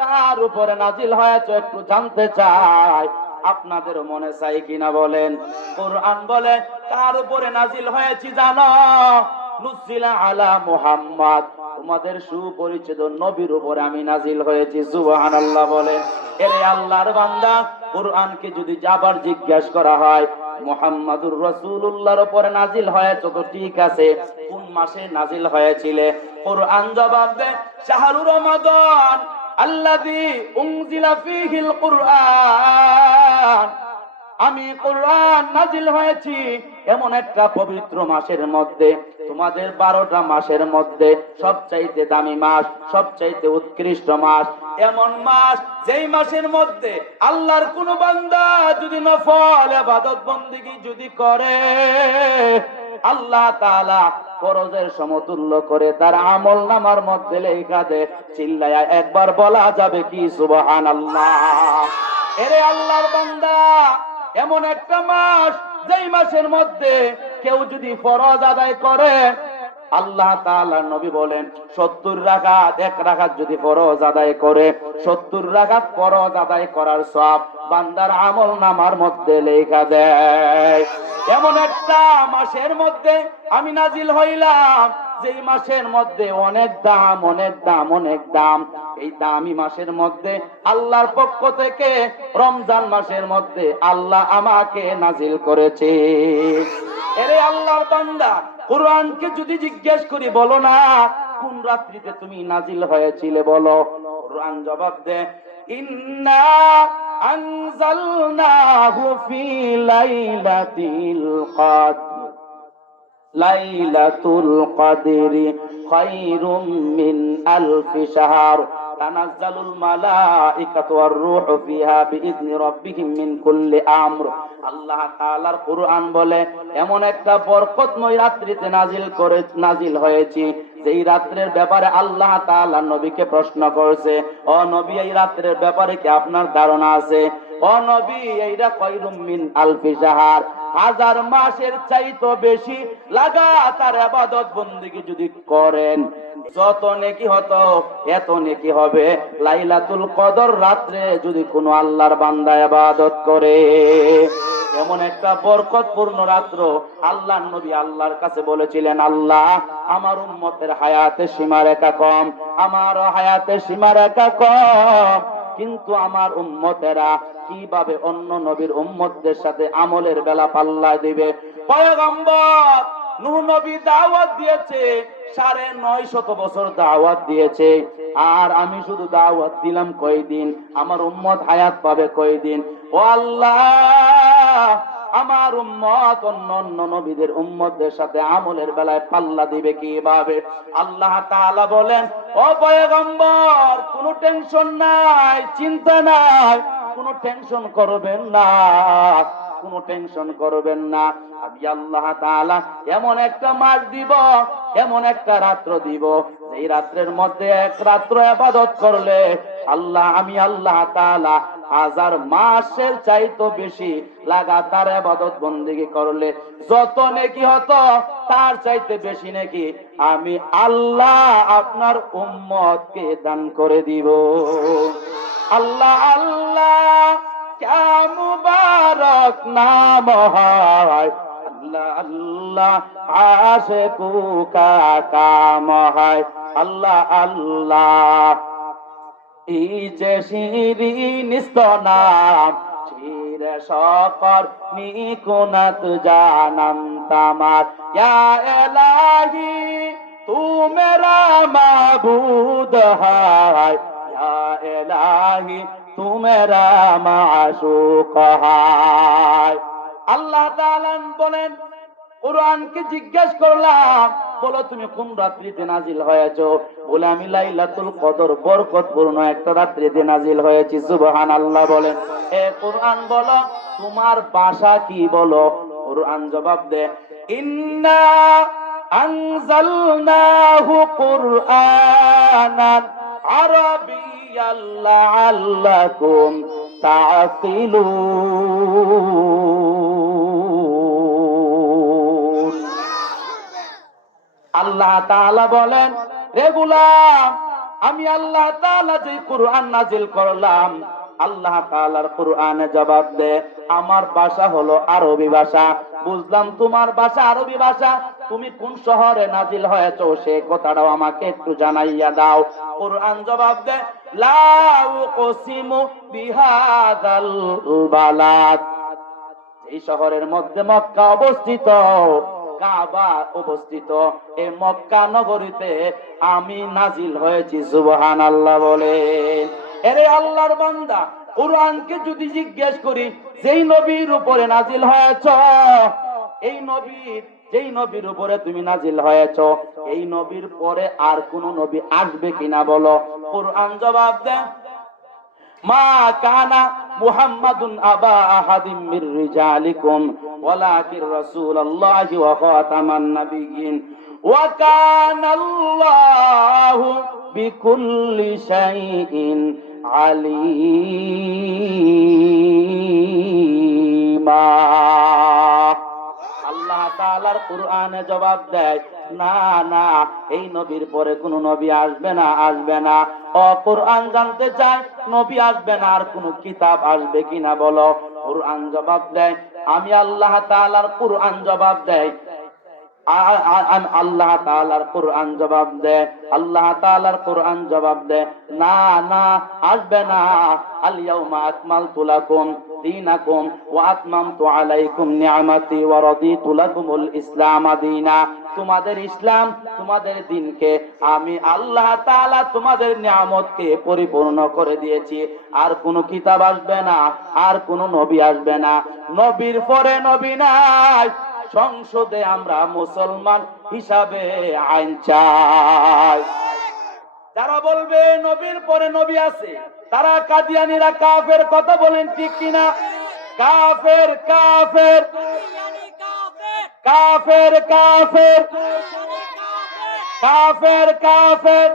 কার উপরে নাজিল হয়েছে একটু জানতে চাই। আপনাদের মনে চাই কিনা বলেন? কোরআন বলে কার উপরে নাজিল হয়েছে জানো? নুজিলা আলা মুহাম্মদ, তোমাদের সুপরিচিত নবীর উপরে আমি নাজিল হয়েছি। সুবহানাল্লাহ বলেন। এরে আল্লাহর বান্দা, কোরআনকে যদি যাবার জিজ্ঞাসা করা হয় মুহাম্মাদুর রাসূলুল্লাহর উপরে নাজিল হয়েছে তো ঠিক আছে, কোন মাসে নাজিল হয়েছিল? কোরআন জবাব দেয় শাহরুর রমাদান আল্লাযী উনজিলা ফীহিল কুরআন, আমি কোরআন নাজিল হয়েছি এমন একটা পবিত্র মাসের মধ্যে। তোমাদের 12টা মাসের মধ্যে সবচাইতে দামি মাস, সবচাইতে উৎকৃষ্ট মাস এমন মাস যেই মাসের মধ্যে আল্লাহর কোন বান্দা যদি নফল ইবাদত বندگی যদি করে, আল্লাহ তাআলা ফরজের সমতুল্য করে তার আমল নামার মধ্যে লেখা দেয়। চিল্লায়া একবার বলা যাবে কি সুবহানাল্লাহ? এরে আল্লাহর বান্দা, এমন একটা মাস যেই মাসের মধ্যে কেউ যদি ফরজ আদায় করে, আল্লাহ তাআলা নবী বলেন 70 রাকাত, এক রাকাত যদি ফরজ আদায় করে 70 রাকাত ফরজ আদায় করার সওয়াব বান্দার আমল নামার মধ্যে লেখা দেয়। এমন একটা মাসের মধ্যে আমি নাজিল হইলাম যেই মাসের মধ্যে অনেক দাম, অনেক দাম, অনেক দাম। এই দামি মাসের মধ্যে আল্লাহর পক্ষ থেকে রমজান মাসের মধ্যে আল্লাহ আমাকে নাজিল করেছে। এরে আল্লাহর বান্দা, কোরআনকে যদি জিজ্ঞেস করি বলো না কোন রাত্রিতে তুমি নাজিল হয়েছিলে বলো? কোরআন জবাব দেয় ইন্না আনজালনাহু ফি লাইলাতিল কদর, লাইলাতুল কদরি খায়রুম মিন আলফি শাহর তানাজ্জালুল মালাইকাতু ওয়ার রূহু ফিহা বিইذনি রাব্বিহিম মিন কুল্লি আমর। আল্লাহ তাআলার কোরআন বলে এমন একটা বরকতময় রাত্রিতে নাজিল হয়েছে যেই রাত্রের ব্যাপারে আল্লাহ তাআলা নবীকে প্রশ্ন করেছে, ও নবী এই রাত্রের ব্যাপারে কি আপনার ধারণা আছে? ও নবী এইটা খায়রুম মিন আলফি শাহর, 1000 মাসের চাইতে বেশি লাগাতার ইবাদত বندگی যদি করেন যত নেকি হতো এত নেকি হবে লাইলাতুল কদর রাত্রে যদি কোনো আল্লাহর বান্দা ইবাদত করে। এমন একটা বরকতপূর্ণ রাত্র আল্লাহর নবী আল্লাহর কাছে বলেছিলেন, আল্লাহ আমার উম্মতের হায়াতের সীমারেখা কম, আমার হায়াতের সীমারেখা কম, কিন্তু আমার উম্মতেরা কিভাবে অন্য নবীর উম্মতদের সাথে আমলের বেলা পাল্লা দিবে? পয়গম্বর নূহ নবী দাওয়াত দিয়েছে, 950 বছর দাওয়াত দিয়েছে, আর আমি শুধু দাওয়াত দিলাম কয়দিন, আমার উম্মত হায়াত পাবে কয়দিন? ও আল্লাহ, আমার উম্মত অন্য নবীদের উম্মতদের সাথে আমলের বেলায় পাল্লা দিবে কিভাবে? আল্লাহ তাআলা বলেন, ও পয়গম্বর কোনো টেনশন নাই, চিন্তা নাই, কোনো টেনশন করবেন না, কোনো টেনশন করবেন না। আমি আল্লাহ তাআলা এমন একটা মাস দিব, এমন একটা রাত্র দিব এই রাত্রের মধ্যে এক রাত্র ইবাদত করলে আল্লাহ আমি আল্লাহ তাআলা 1000 মাসের চাইতো বেশি লাগাতার ইবাদত বندگی করলে যত নেকি হতো তার চাইতে বেশি নেকি আমি আল্লাহ আপনার উম্মতকে দান করে দিব। আল্লাহ আল্লাহ क्या मुबारक नाम है अल्लाह अल्लाह आशिकू का काम है अल्लाह अल्लाह इजे शिरीन नाम शिर शकर निकुनत जानम तमार या इलाही तू मेरा माबूद है या इलाही तू मेरा माशूक है। আল্লাহ তাআলা বলেন কুরআনকে জিজ্ঞেস করলাম বলো তুমি কোন রাত্রিতে নাজিল হয়েছো বলে আমি লাইলাতুল কদর বরকতপূর্ণ একটা রাত্রিতে নাজিল হয়েছি সুবহানাল্লাহ বলেন। এ কুরআন বলো তোমার ভাষা কি বলো কুরআন জবাব দেয় ইন্না আনজালনাহু কুরআনান আরাবিয়াল লাআল্লাকুম তাআকিলুন। আল্লাহ তাআলা বলেন রে গোলাম আমি আল্লাহ তাআলা যে কুরআন নাজিল করলাম আল্লাহ তাআলার কুরআনে জবাব দে আমার ভাষা হলো আরবি ভাষা বুঝলাম তোমার ভাষা আরবি ভাষা তুমি কোন শহরে নাজিল হয়েছো সেই কথাটাও আমাকে একটু জানাইয়া দাও। কুরআন জবাব দে লা উকসিমু বিহাদাল বালাদ এই শহরের মধ্যে মক্কা অবস্থিত কাবা অবস্থিত এই মক্কা নগরীতে আমি নাজিল হয়েছি সুবহানাল্লাহ বলে। এরে আল্লাহর বান্দা কুরআনকে যদি জিজ্ঞেস করি যেই নবীর উপরে নাজিল হয়েছ এই নবীর যেই নবীর উপরে তুমি নাজিল হয়েছ এই নবীর পরে আর কোন নবী আসবে কিনা বলো কুরআন জবাব দেয় মা কানা মুহাম্মাদুন আবা আহাদিম মির রিজালিকুম ওয়ালাকির রাসূলুল্লাহি ওয়া খাতামান নাবিয়্যিন ওয়া কানাল্লাহু বিকুল্লি শাইইন আলিমা। আল্লাহ তাআলার কুরআনে জবাব দেয় না না এই নবীর পরে কোন নবী আসবে না আসবে না। ও কুরআন জানতে চায় নবী আসবে না আর কোন কিতাব আসবে কিনা বলো কুরআন জবাব দেয় আমি আল্লাহ তাআলার কুরআন জবাব দেয় আল্লাহ তাআলার কুরআন জবাব দেয় আল্লাহ তাআলার কুরআন জবাব দেয় না না আসবে না। আল ইয়াউমা আকমালতু লাকুম দীনাকুম ওয়া আতমামতু আলাইকুম নি'মাতি ওয়া রাদিতু লাকুমুল ইসলাম দীনা তোমাদের ইসলাম তোমাদের দ্বীনকে আমি আল্লাহ তাআলা তোমাদের নিয়ামতকে পরিপূর্ণ করে দিয়েছি। আর কোন কিতাব আসবে না আর কোন নবী আসবে না। নবীর পরে নবী নাই সংসদে আমরা মুসলমান হিসাবে আইন চাই। যারা বলবে নবীর পরে নবী আছে তারা কাদিয়ানীরা কাফের কথা বলেন ঠিক কিনা? কাফের কাফের কাফের কাফের কাফের কাফের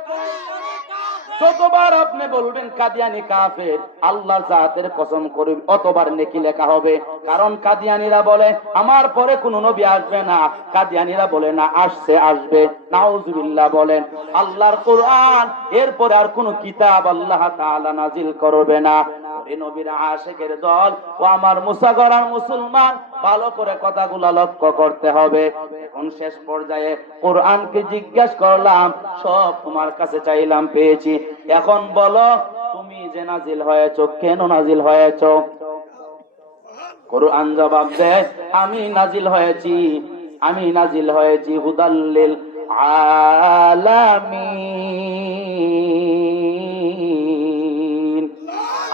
যতবার আপনি বলবেন কাদিয়ানী কাফের আল্লাহর জাতের কসম করে অতবার নেকি লেখা হবে। কারণ কাদিয়ানীরা বলে আমার পরে কোন নবী আসবে না কাদিয়ানীরা বলে না আসছে আসবে নাউজুবিল্লাহ বলেন। আল্লাহর কুরআন এরপরে আর কোন কিতাব আল্লাহ তাআলা নাজিল করবে না। এই নবীর আশিকের দল ও আমার মুসাগরার মুসলমান ভালো করে কথাগুলো লক্ষ্য করতে হবে। এখন শেষ পর্যায়ে কোরআনকে জিজ্ঞেস করলাম সব তোমার কাছে চাইলাম পেয়েছি এখন বলো তুমি যে নাজিল হয়েছো কেন নাজিল হয়েছো? কোরআন জবাব দেয় আমি নাজিল হয়েছি হুদাল্লিল আলামিন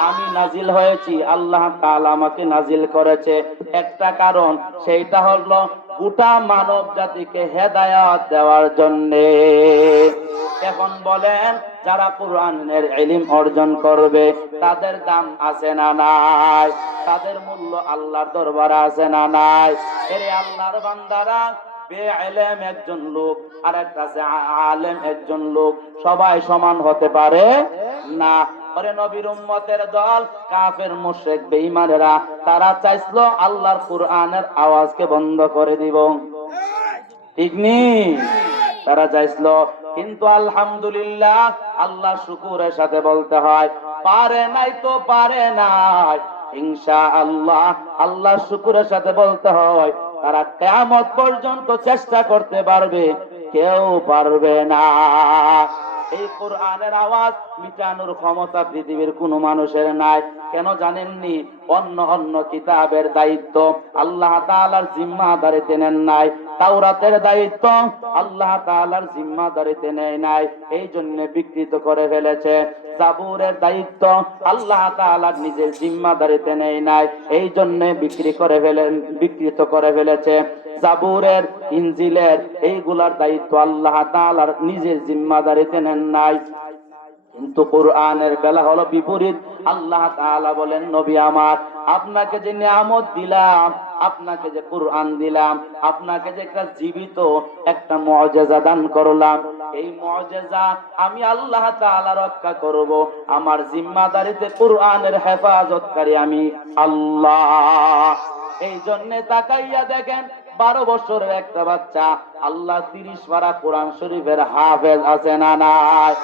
আমি নাজিল হয়েছি আল্লাহ তাআলা আমাকে নাজিল করেছে একটা কারণ সেইটা হলো গোটা মানব জাতিকে হেদায়েত দেওয়ার জন্য। এখন বলেন যারা কোরআনের ইলম অর্জন করবে তাদের দাম আছে না নাই? তাদের মূল্য আল্লাহর দরবারে আছে না নাই? এরে আল্লাহর বান্দারা বেইলম একজন লোক, আর একটা আছে আলেম একজন লোক, সবাই সমান হতে পারে না। পরে নবীর উম্মতের দল কাফের মুশরিক বেঈমানেরা তারা চাইছিল আল্লাহর কোরআনের আওয়াজকে বন্ধ করে দিব, ঠিক নেই? তারা চাইছিল, কিন্তু আলহামদুলিল্লাহ আল্লাহ শুকরের সাথে বলতে হয় পারে নাই তো পারে নাই, ইনশাআল্লাহ আল্লাহ শুকরের সাথে বলতে হয় তারা কিয়ামত পর্যন্ত চেষ্টা করতে পারবে, কেউ পারবে না। এই কোরআনের আওয়াজ মিটানোর ক্ষমতা পৃথিবীর কোনো মানুষের নাই। কেন জানেননি? অন্য অন্য কিতাবের দায়িত্ব আল্লাহ তাআলার জিম্মাদারিতে নেন নাই, তাওরাতের দায়িত্ব আল্লাহ তাআলার জিম্মাদারিতে নেয় নাই, এই জন্য বিকৃত করে ফেলেছে। জাবুরের দায়িত্ব আল্লাহ তাআলার নিজের জিম্মাদারিতে নেয় নাই, এই জন্য বিকৃত করে ফেলেছে। জাবুরের, ইনজিলের এইগুলার দায়িত্ব আল্লাহ তাআলার নিজের জিম্মাদারিতে নেন নাই। কিন্তু কোরআনের বেলা হলো বিপরীত। আল্লাহ তাআলা বলেন, নবী আমার, আপনাকে যে নিয়ামত দিলাম, আপনাকে যে কোরআন দিলাম, আপনাকে যে একটা জীবিত একটা মুআজিজা দান করলাম, এই মুআজিজা আমি আল্লাহ তাআলা রক্ষা করব। আমার জিম্মাদারিতে কোরআনের হেফাজতকারী আমি আল্লাহ। এই জন্য তাকাইয়া দেখেন 12 বছরের একটা বাচ্চা, আল্লাহ 30 পারা কোরআন শরীফের হাফেজ আছে না নাই?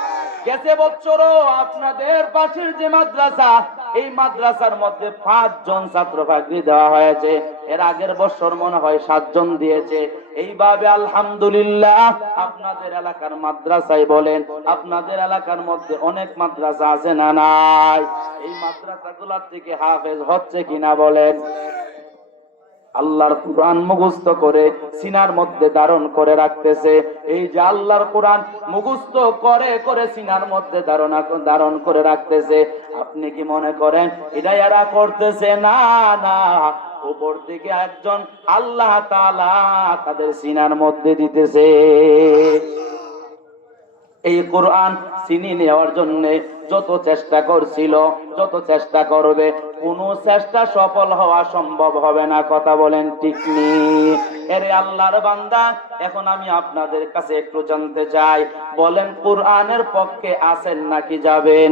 গেছে বছরও আপনাদের পাশের যে মাদ্রাসা, এই মাদ্রাসার মধ্যে 5 জন ছাত্র ফাঁকি দেওয়া হয়েছে, এর আগের বছর মনে হয় 7 জন দিয়েছে। এইভাবে আলহামদুলিল্লাহ আপনাদের এলাকার মাদ্রাসায় বলেন, আপনাদের এলাকার মধ্যে অনেক মাদ্রাসা আছে না নাই? এই মাদ্রাসাগুলোর থেকে হাফেজ হচ্ছে কিনা বলেন? আল্লাহর কোরআন মুখস্থ করে সিনার মধ্যে ধারণ করে রাখতেছে। এই যে আল্লাহর কোরআন মুখস্থ করে করে সিনার মধ্যে ধারণ করে রাখতেছে, আপনি কি মনে করেন এটা এরা করতেছে? না না, উপর থেকে একজন আল্লাহ তাআলা তাদের সিনার মধ্যে দিতেছে। এই কোরআন চিনি নেওয়ার জন্য যত চেষ্টা করছিল, যত চেষ্টা করবে, কোন চেষ্টা সফল হওয়া সম্ভব হবে না। কথা বলেন ঠিক নেই? এরে আল্লাহর বান্দা, এখন আমি আপনাদের কাছে একটু জানতে চাই, বলেন কোরআনের পক্ষে আছেন নাকি যাবেন?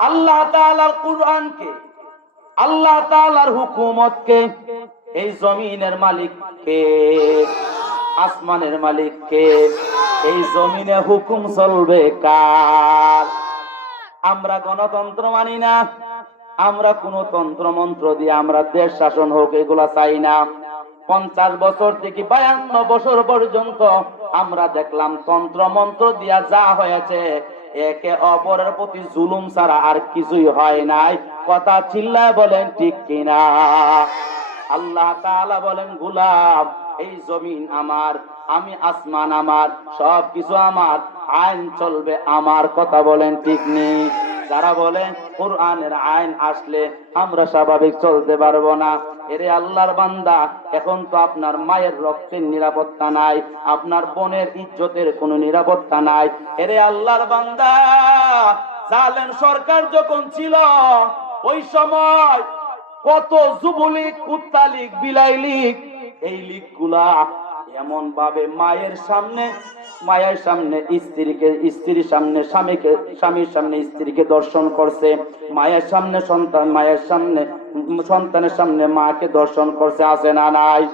আল্লাহ তাআলার কোরআনকে, আল্লাহ তাআলার হুকুমতকে, এই জমিনের মালিক কে? আসমানের মালিক কে? এই জমিনে হুকুম চলবে কার? আমরা গণতন্ত্র মানি না, আমরা কোন তন্ত্র মন্ত্র দিয়ে আমরা দেশ শাসন হোক এগুলা চাই না। 50 বছর থেকে 52 বছর পর্যন্ত আমরা দেখলাম তন্ত্র মন্ত্র দিয়া যা হয়েছে, একে অপরের প্রতি জুলুম ছাড়া আর কিছুই হয় নাই। কথা চিল্লায় বলেন ঠিক কিনা? আল্লাহ তাআলা বলেন, গোলাম এই জমিন আমার, আমি আসমান আমার, সবকিছু আমার, আইন চলবে আমার। কথা বলেন ঠিক নেই? যারা বলে কোরআনের আইন আসলে আমরা স্বাভাবিক চলতে পারবো না, এরে আল্লাহর বান্দা, এখন তো আপনার মায়ের রক্তের নিরাপত্তা নাই, আপনার বোনের ইজ্জতের কোনো নিরাপত্তা নাই। এরে আল্লাহর বান্দা, জালেম সরকার যখন ছিল ওই সময় কত যুবলীগ, কুত্তা লীগ, বিলাই লীগ, এই লীগ গুলা এমন ভাবে মায়ের সামনে স্ত্রীকে, স্ত্রীর সামনে স্বামীকে, স্বামীর সামনে স্ত্রীকে দর্শন করছে, মায়ের সামনে সন্তান, মায়ের সামনে সন্তানের সামনে মাকে দর্শন করছে। আছে না নাই?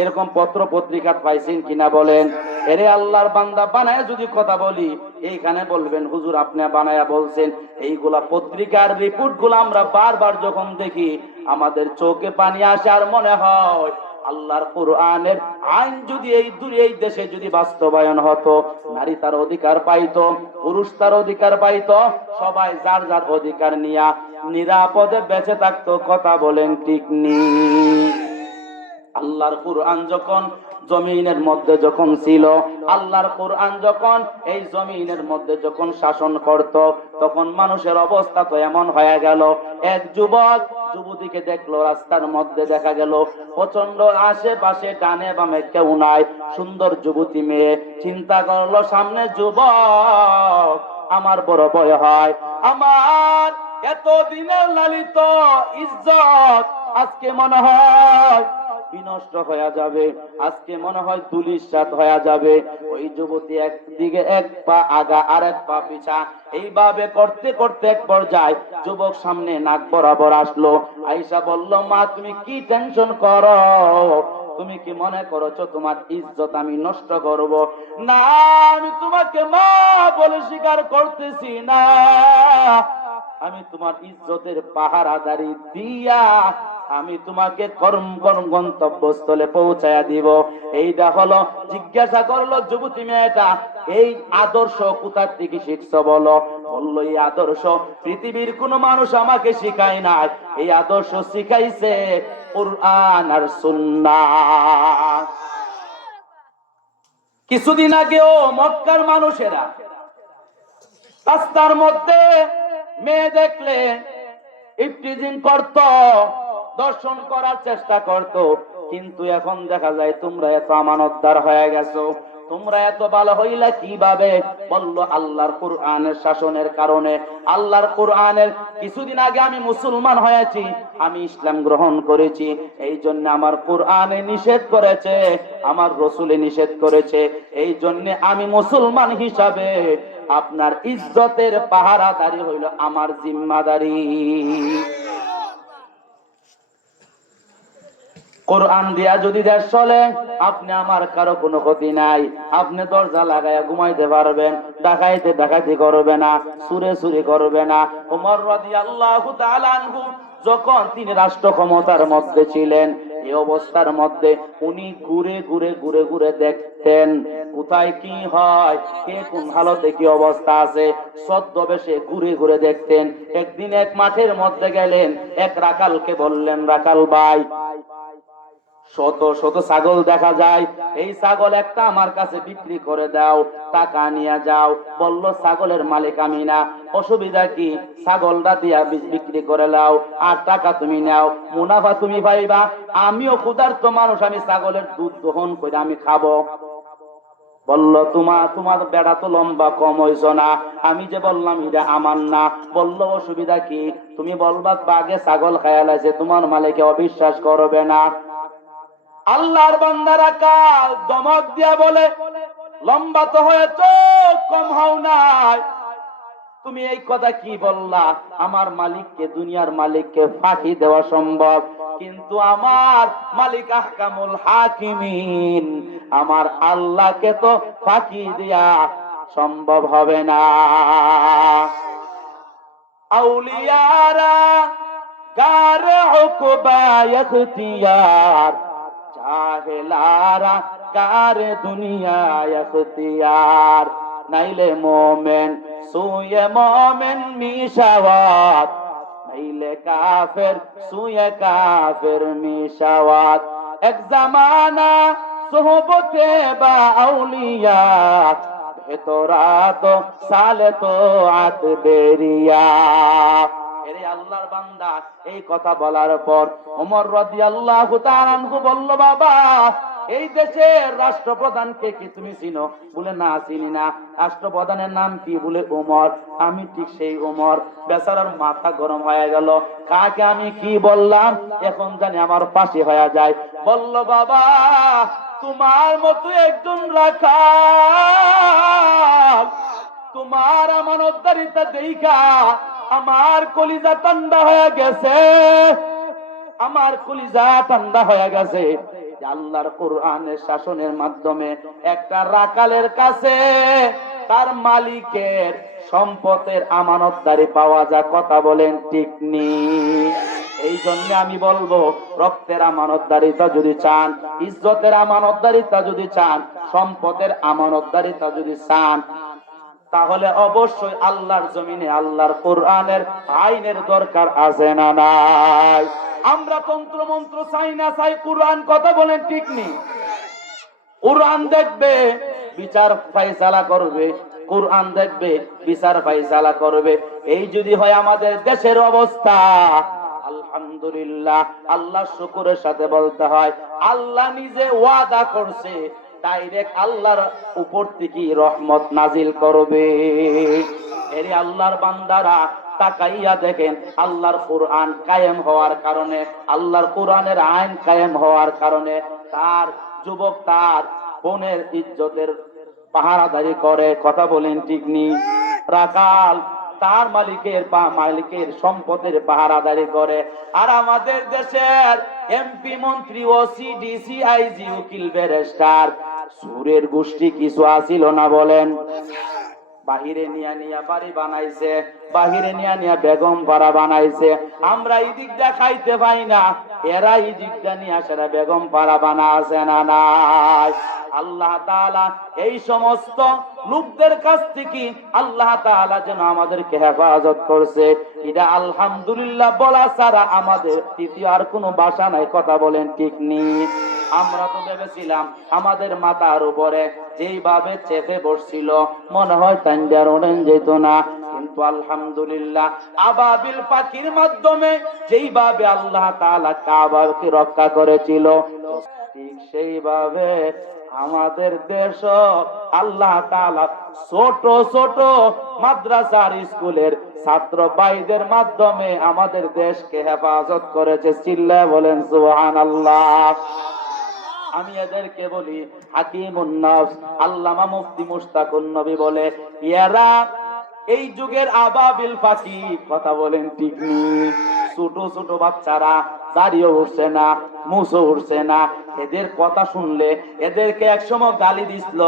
এরকম পত্র পত্রিকা পাইছেন কিনা বলেন? এরে আল্লাহর বান্দা, বানায় যদি কথা বলি এইখানে বলবেন হুজুর আপনি বানায়া বলছেন। এইগুলা পত্রিকার রিপোর্ট গুলা আমরা বারবার যখন দেখি আমাদের চোখে পানি আসে, আর মনে হয় আল্লাহর কোরআনের আইন যদি এই দেশে যদি বাস্তবায়ন হতো, নারী তার অধিকার পাইতো, পুরুষ তার অধিকার পাইতো, সবাই যার যার অধিকার নিয়ে নিরাপদে বেঁচে থাকতো। কথা বলেন ঠিক নেই? আল্লাহর কোরআন যখন জমিনের মধ্যে যখন ছিল, আল্লাহর কোরআন যখন এই জমিনের মধ্যে যখন শাসন করত, তখন মানুষের অবস্থা তো এমন হয়ে গেল, এক যুবক যুবতীকে দেখলো রাস্তার মধ্যে, দেখা গেল প্রচন্ড আশেপাশে ডানে বামে কেউ নাই, সুন্দর যুবতী মেয়ে, চিন্তা করলো সামনে যুবক, আমার বড় ভয় হয়, আমার এত দিনের লালিত ইজ্জত আজকে মনে হয় বিনষ্ট হয়ে যাবে। আজকে মনে হয় দুলিশাত হয়ে যাবে। ওই যুবতী একদিকে এক পা আগা আর এক পা পিছা, এইভাবে করতে করতে এক পর্যায়ে যুবক সামনে নাক বরাবর আসলো। আয়েশা বলল, মা তুমি কি টেনশন করো? তুমি কি মনে করছো তোমার ইজ্জত আমি নষ্ট করব? না, আমি তোমাকে মা বলে স্বীকার করতেছি না। আমি তোমার ইজ্জতের পাহারাদারি দিয়া আমি তোমাকে গন্তব্যস্থলে পৌঁছায়া দিব। এইটা হলো। জিজ্ঞাসা করলো যুবতী মেয়েটা, এই আদর্শ কোথা থেকে শিখছো বলো? বললো, এই আদর্শ পৃথিবীর কোন মানুষ আমাকে শিখায় না, এই আদর্শ শিখাইছে কুরআন আর সুন্নাহ। কিছুদিন আগেও মক্কার মানুষেরা রাস্তার মধ্যে মেয়ে দেখলে ইফটিজিং করত, দর্শন করার চেষ্টা করত। কিন্তু এখন দেখা যায় তোমরা এত আমানতদার হয়ে গেছো, তোমরা এত ভালো হইলা কিভাবে? বলল, আল্লাহর কোরআনের শাসনের কারণে। আল্লাহর কোরআনের, কিছুদিন আগে আমি মুসলমান হয়েছি, আমি ইসলাম গ্রহণ করেছি, এই জন্য আমার কোরআনে নিষেধ করেছে, আমার রসুলে নিষেধ করেছে, এই জন্য আমি মুসলমান হিসাবে আপনার ইজ্জতের পাহারাদারি হইল আমার জিম্মাদারি। কোরআন দিয়া যদি দেশ চলে, আপনি আমার কারো কোনো ক্ষতি নাই। আপনি দরজা লাগাইয়া ঘুমাইতে পারবেন, ডাকাইতে করবে না, চুরি করবে না। ওমর রাদিয়াল্লাহু তাআলা আনহু যখন তিনি রাষ্ট্র ক্ষমতার মধ্যে ছিলেন, এই অবস্থার মধ্যে উনি ঘুরে দেখতেন কোথায় কি হয়, কে কোন হালতে কি অবস্থা আছে, ছদ্মবেশে ঘুরে দেখতেন। একদিন এক মাঠের মধ্যে গেলেন, এক রাখালকে বললেন, রাখাল ভাই, শত ছাগল দেখা যায়, এই ছাগল একটা আমার কাছে বিক্রি করে দাও, টাকা নিয়ে যাও। বলল, ছাগলের মালিক আমি না, অসুবিধা কি? ছাগলটা দিয়া বিক্রি করে নাও, আর টাকা তুমি নাও, মুনাফা তুমি পাইবা। আমিও ক্ষুধার্ত মানুষ, আমি ছাগলের দুধ দহন করে আমি খাবো। বলল, তোমার বেড়া তো লম্বা কম হইছ না, আমি যে বললাম এটা আমার না। বলল, অসুবিধা কি? তুমি বলবা বাঘে ছাগল খায়াল আছে, তোমার মালিকে অবিশ্বাস করবে না। আল্লাহর বান্দারা কাল দমক দিয়া বলে, লম্বা তো হয়েছ, কম হও নাই, তুমি এই কথা কি বললা? আমার মালিককে, দুনিয়ার মালিককে ফাঁকি দেওয়া সম্ভব, কিন্তু আমার মালিক আহকামুল হাকিমিন, আমার আল্লাহকে তো ফাঁকি দেয়া সম্ভব হবে না। আউলিয়ারা গারে উকবা ইখতিয়ার, জাহেলারা কারে দুনিয়া ইখতিয়ার। নাইলে মোমেন সুয়ে মোমেন মিশাওয়াত, নাইলে কাফের সুয়ে কাফের মিশাওয়াত। এক জামানা সোহবতে বা আউলিয়া, ভেতরা তো সালে তো আত বেরিয়া। এরে আল্লাহর বান্দা, এই কথা বলার পর ওমর রাদিয়াল্লাহু তাআলা আনহু বলল, বাবা, এই দেশের রাষ্ট্রপ্রধানকে কি তুমি চিনো? বলে, না চিনি না। রাষ্ট্রপ্রধানের নাম কি? বলে, ওমর। আমি ঠিক সেই ওমর। বেচারার মাথা গরম হয়ে গেল, কাকে আমি কি বললাম, এখন জানি আমার ফাঁসি হয়ে যায়। বলল, বাবা, তোমার মতো একজন রাখাল, তোমার আমানতদারিতা দেখা আমার কলিজা ঠান্ডা হয়ে গেছে, আমার কলিজা ঠান্ডা হয়ে গেছে। আল্লাহর কোরআনের শাসনের মাধ্যমে একটা রাখালের কাছে তার মালিকের সম্পদের আমানতদারি পাওয়া যায়। কথা বলেন ঠিক নেই? এই জন্য আমি বলবো, রক্তের আমানতদারিতা যদি চান, ইজ্জতের আমানতদারিতা যদি চান, সম্পদের আমানতদারিতা যদি চান, তাহলে অবশ্যই আল্লাহর জমিনে আল্লাহর কোরআনের আইনের দরকার আছে না নাই? আমরা তন্ত্র মন্ত্র চাই না, চাই কোরআন। কথা বলেন ঠিক নেই? কোরআন দেখবে, বিচার ফায়সালা করবে, কোরআন দেখবে, বিচার ফায়সালা করবে। এই যদি হয় আমাদের দেশের অবস্থা, আলহামদুলিল্লাহ, আল্লাহ শুকরের সাথে বলতে হয়, আল্লাহ নিজে ওয়াদা করছে ডাইরেক্ট আল্লাহর উপর থেকে রহমত নাজিল করবে। এর আল্লাহর বান্দারা, তাকাইয়া দেখেন আল্লাহর কোরআন কায়েম হওয়ার কারণে, আল্লাহর কোরআনের আইন কায়েম হওয়ার কারণে তার যুবক তার বোনের ইজ্জতের পাহারাদারি করে। কথা বলেন ঠিক নি? রাখাল তার মালিকের সম্পদের পাহারাদারি করে। আর আমাদের দেশের এমপি মন্ত্রী ওসি ডিসি আইজি উকিল ব্যারিস্টার সুরের গোষ্ঠী কিছু আসিল না বলেন? বাহিরে নিয়া বাড়ি বানাইছে, বাহিরে নিয়া বেগম পাড়া বানাইছে। আমরা এই দিক দেখাইতে পাই না, এরা এই দিকটা নিয়ে সেরা বেগম পাড়া বানা আছে না নাই? আল্লাহ তাআলা এই সমস্ত লোকদের কাছ থেকে আল্লাহ তাআলা যেন আমাদেরকে হেফাজত করছে, এটা আলহামদুলিল্লাহ বলা ছাড়া আমাদের তৃতীয় আর কোনো ভাষা নাই। কথা বলেন ঠিক নি? আমরা তো ভেবেছিলাম আমাদের মাথার উপরে যেইভাবে চেপে বসছিল মনে হয় তান্ডার ওড়েন যেত না, কিন্তু আলহামদুলিল্লাহ আবাবিল পাখির মাধ্যমে যেইভাবে আল্লাহ তাআলা কাবাকে রক্ষা করেছিল, ঠিক সেইভাবে আমাদের দেশ আল্লাহ তাআলা ছোট ছোট মাদ্রাসার স্কুলের ছাত্র ভাইদের মাধ্যমে আমাদের দেশকে হেফাজত করেছে। চিল্লায় বলেন সুবহানাল্লাহ। আমি এদেরকে বলি হাকিমুন নফস। আল্লামা মুফতি মুশতাকুন নবী বলে এরা এই যুগের আবাবিল পাখি। কথা বলেন ঠিক নি? ছোট ছোট বাচ্চারা দাড়িও উঠছে না, মুছও উঠছে না, এদের কথা শুনলে এদেরকে একসময় গালি দিছিল,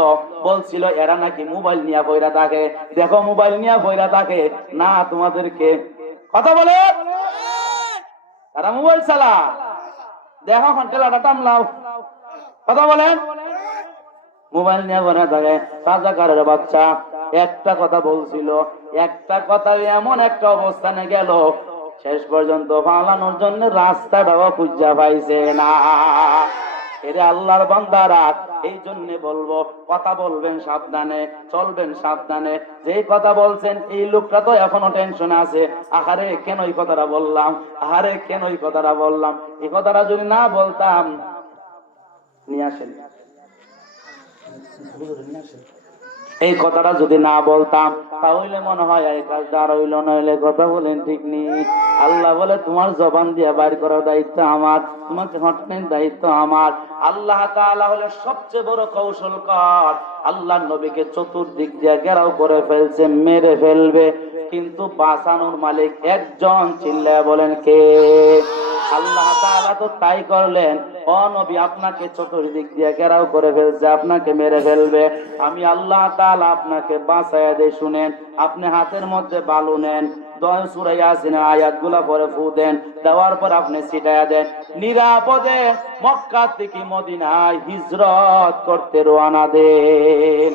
বলছিল এরা নাকি মোবাইল নিয়ে বইরা থাকে। দেখো মোবাইল নিয়ে বইরা থাকে না, তোমাদেরকে কথা বলে তারা মোবাইল চালা, দেখো টেলাটা টামলাও। কথা বলেন, মোবাইল নিয়ে বইরা থাকে রাজাকারের বাচ্চা। একটা কথা বলছিল, একটা কথা এমন একটা অবস্থানে গেল শেষ পর্যন্ত পালানোর জন্য রাস্তাটাও খুঁজা পাইছে না। এরে আল্লাহর বান্দারা, এই জন্য বলবো কথা বলবেন সাবধানে, চলবেন সাবধানে। যে কথা বলছেন এই লোকটা তো এখনো টেনশনে আছে, আহারে কেন এই কথাটা বললাম, আহারে কেন এই কথাটা বললাম। এই কথাটা যদি না বলতাম, নিয়ে আসেন এই কথাটা যদি না বলতাম তাহলে মনে হয় এই কাজটা আর হইল না। হইলে কথা বলেন ঠিক নেই? আল্লাহ বলে তোমার জবান দিয়ে বাইর করার দায়িত্ব আমার, তোমাকে হটানোর দায়িত্ব আমার। আল্লাহ তাআলা হলে সবচেয়ে বড় কৌশলকার। আল্লাহ নবীকে চতুর্দিক দিয়ে ঘেরাও করে ফেলছে, মেরে ফেলবে, কিন্তু বাঁচানোর মালিক একজন। চিল্লায় বলেন কে? আল্লাহ তাআলা তো তাই করলেন। ও নবী, আপনাকে চতুর্দিক দিয়ে ঘেরাও করে ফেলছে, আপনাকে মেরে ফেলবে। আমি আল্লাহ তাআলা আপনাকে বাঁচায়া দেই। শুনেন, আপনি হাতের মধ্যে বালু নেন, সূরা ইয়াসিনের আয়াতগুলো পরে ফু দেন, দেওয়ার পর আপনি ছিটায়া দেন, নিরাপদে মক্কা থেকে মদিনায় হিজরত করতে রওনা দেন।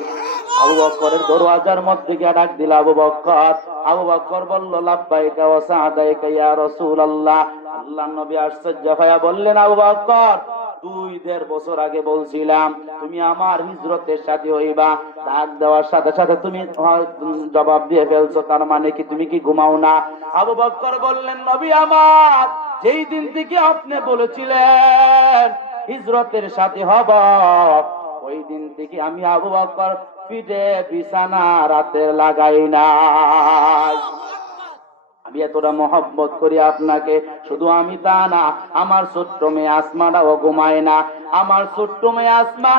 আবু বকরের দরওয়াজার মধ্যে গিয়ে ডাক দিল আবু বকর। আবু বকর বলল লাব্বাইকা ওয়া সাআদাইকা ইয়া রাসূলুল্লাহ। আল্লাহর নবী আশ্চর্য হয়ে বললেন, আবু বকর 2-1.5 বছর আগে বলছিলাম তুমি আমার হিজরতের সাথী হইবা, ডাক দেওয়ার সাথে সাথে তুমি জবাব দিয়ে ফেলছো, তার মানে কি তুমি কি ঘুমাও না? আবু বকর বললেন, নবী আমার, যেই দিন থেকে আপনি বলেছিলেন হিজরতের সাথী হব, ওই দিন থেকে আমি আবু বকর পিঠে বিছানা রাতে লাগাই নাই। আমি এতটা মহব্বত করি আপনাকে। শুধু আমি তা না, আমার ছোট্ট মেয়ে আসমাটাও ঘুমায় না। আমার ছোট্ট মেয়ে আসমা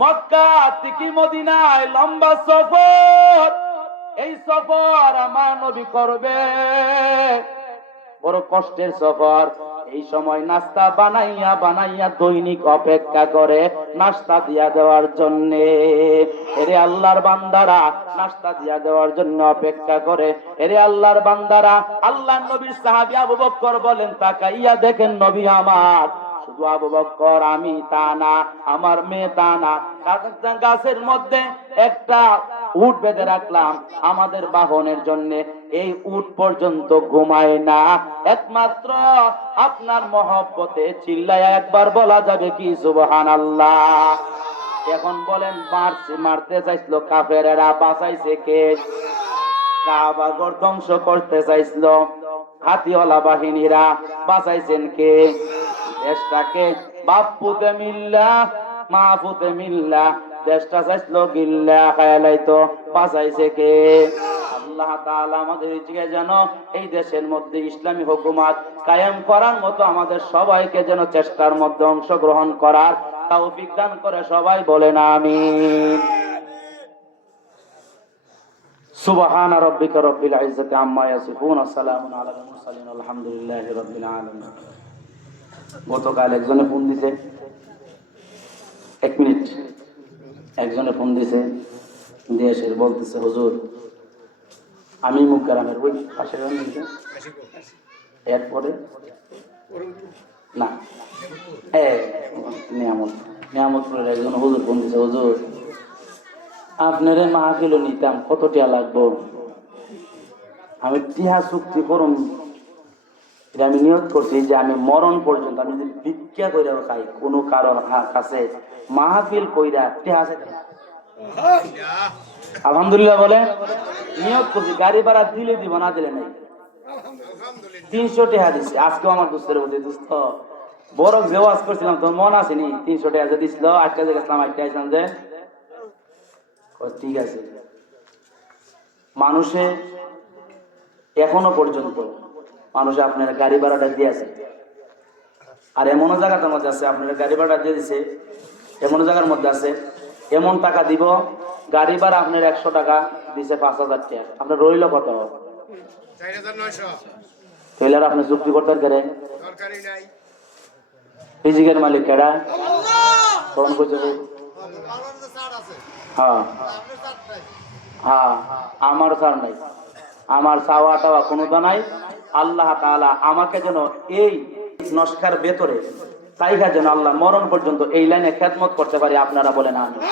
মক্কা থেকে মদিনায় লম্বা সফর, এই সফর আমার নবী করবে, বড় কষ্টের সফর। এই সময় নাস্তা বানাইয়া বানাইয়া দৈনিক অপেক্ষা করে নাস্তা দিয়া দেওয়ার জন্য। এরে আল্লাহর বান্দারা, নাস্তা দিয়া দেওয়ার জন্য অপেক্ষা করে। এরে আল্লাহর বান্দারা, আল্লাহর নবীর সাহাবী আবু বকর বলেন, তাকাইয়া দেখেন নবী আমার। শুধু আবু বকর, আমি তা না, আমার মেয়ে তা না, গাছের মধ্যে একটা উট বেঁধে রাখলাম আমাদের বাহনের জন্য। এই উট পর্যন্ত ঘুমায় না, একমাত্র আপনার মহব্বতে। চিল্লায় একবার বলা যাবে কি সুবহানাল্লাহ? এখন বলেন, মারতে চাইছিল কাফেরেরা, বাঁচাইছে কে? কাবা ঘর ধ্বংস করতে চাইছিল হাতিওয়ালা বাহিনীরা, বাঁচাইছেন কে? দেশটাকে বাপ পুতে মিল্লা মা পুতে মিল্লা, দেশটা চাইছিল গিল্লা খায়ালাইতো, বাঁচাইছে কে? আল্লাহ তাআলা আমাদেরকে যেন এই দেশের মধ্যে ইসলামী হুকুমত কায়েম করার মতো আমাদের সবাইকে যেন চেষ্টার মধ্যে অংশগ্রহণ করার তৌফিক দান করে, সবাই বলেন আমিন। সুবহান রাব্বিকা রাব্বিল ইজ্জাতি আম্মা ইয়াসিফুন ওয়া সালামুন আলাল মুরসালিন আলহামদুলিল্লাহি রাব্বিল আলামিন। গতকাল একজনে ফোন দিছে, 1 মিনিট, একজনে ফোন দিছে দিয়ে এসে বলতেছে, হুজুর আমি মুগ্রামের ওই পাশের এরপরে না নিয়ামতপুরের একজন হুজুর ফোন দিছে, হুজুর আপনারে মাহফিলও নিতাম, কত টিয়া লাগবো? আমি টিহা চুক্তি করুন, এটা আমি নিয়ত করছি যে আমি মরণ পর্যন্ত আমি যদি ভিক্ষা কইরা খাই কোনো কারোর কাছে মাহফিল কইরা টিহা আছে। আলহামদুলিল্লাহ বলে নিয়ত করছি, গাড়ি ভাড়া দিলে দিব, না দিলে নাই। 300 টাকা দিচ্ছে। আজকেও আমার দোস্তের বলছে, দোস্ত বড় যে ওয়াজ করছিলাম তোর মন আসেনি, 300 টাকা যে দিছিল, 8 টাকা গেছিলাম, 8 টাকা যে ঠিক আছে। মানুষে এখনো পর্যন্ত মানুষে আপনার গাড়ি ভাড়াটা দিয়ে আছে, আর এমন জায়গাটার মধ্যে আছে আপনার গাড়ি ভাড়া দিয়ে দিছে, এমন জায়গার মধ্যে আছে এমন টাকা দিব, গাড়ি ভাড়া আপনার 100 টাকা দিছে, 5000 টাকা আপনার রইল কত? 4900। তাহলে আপনি চুক্তি করতে পারেন? দরকারই নাই। ফিজিকের মালিক কেডা? কোন বুঝে? হ্যাঁ হ্যাঁ, আমার ছাড় নাই, আমার চাওয়া টাওয়া কোনো নাই। আল্লাহ তাআলা আমাকে যেন এই নস্কার ভেতরে তাইকা যেন আল্লাহ মরণ পর্যন্ত এই লাইনে খেদমত করতে পারি, আপনারা বলেন আমিন।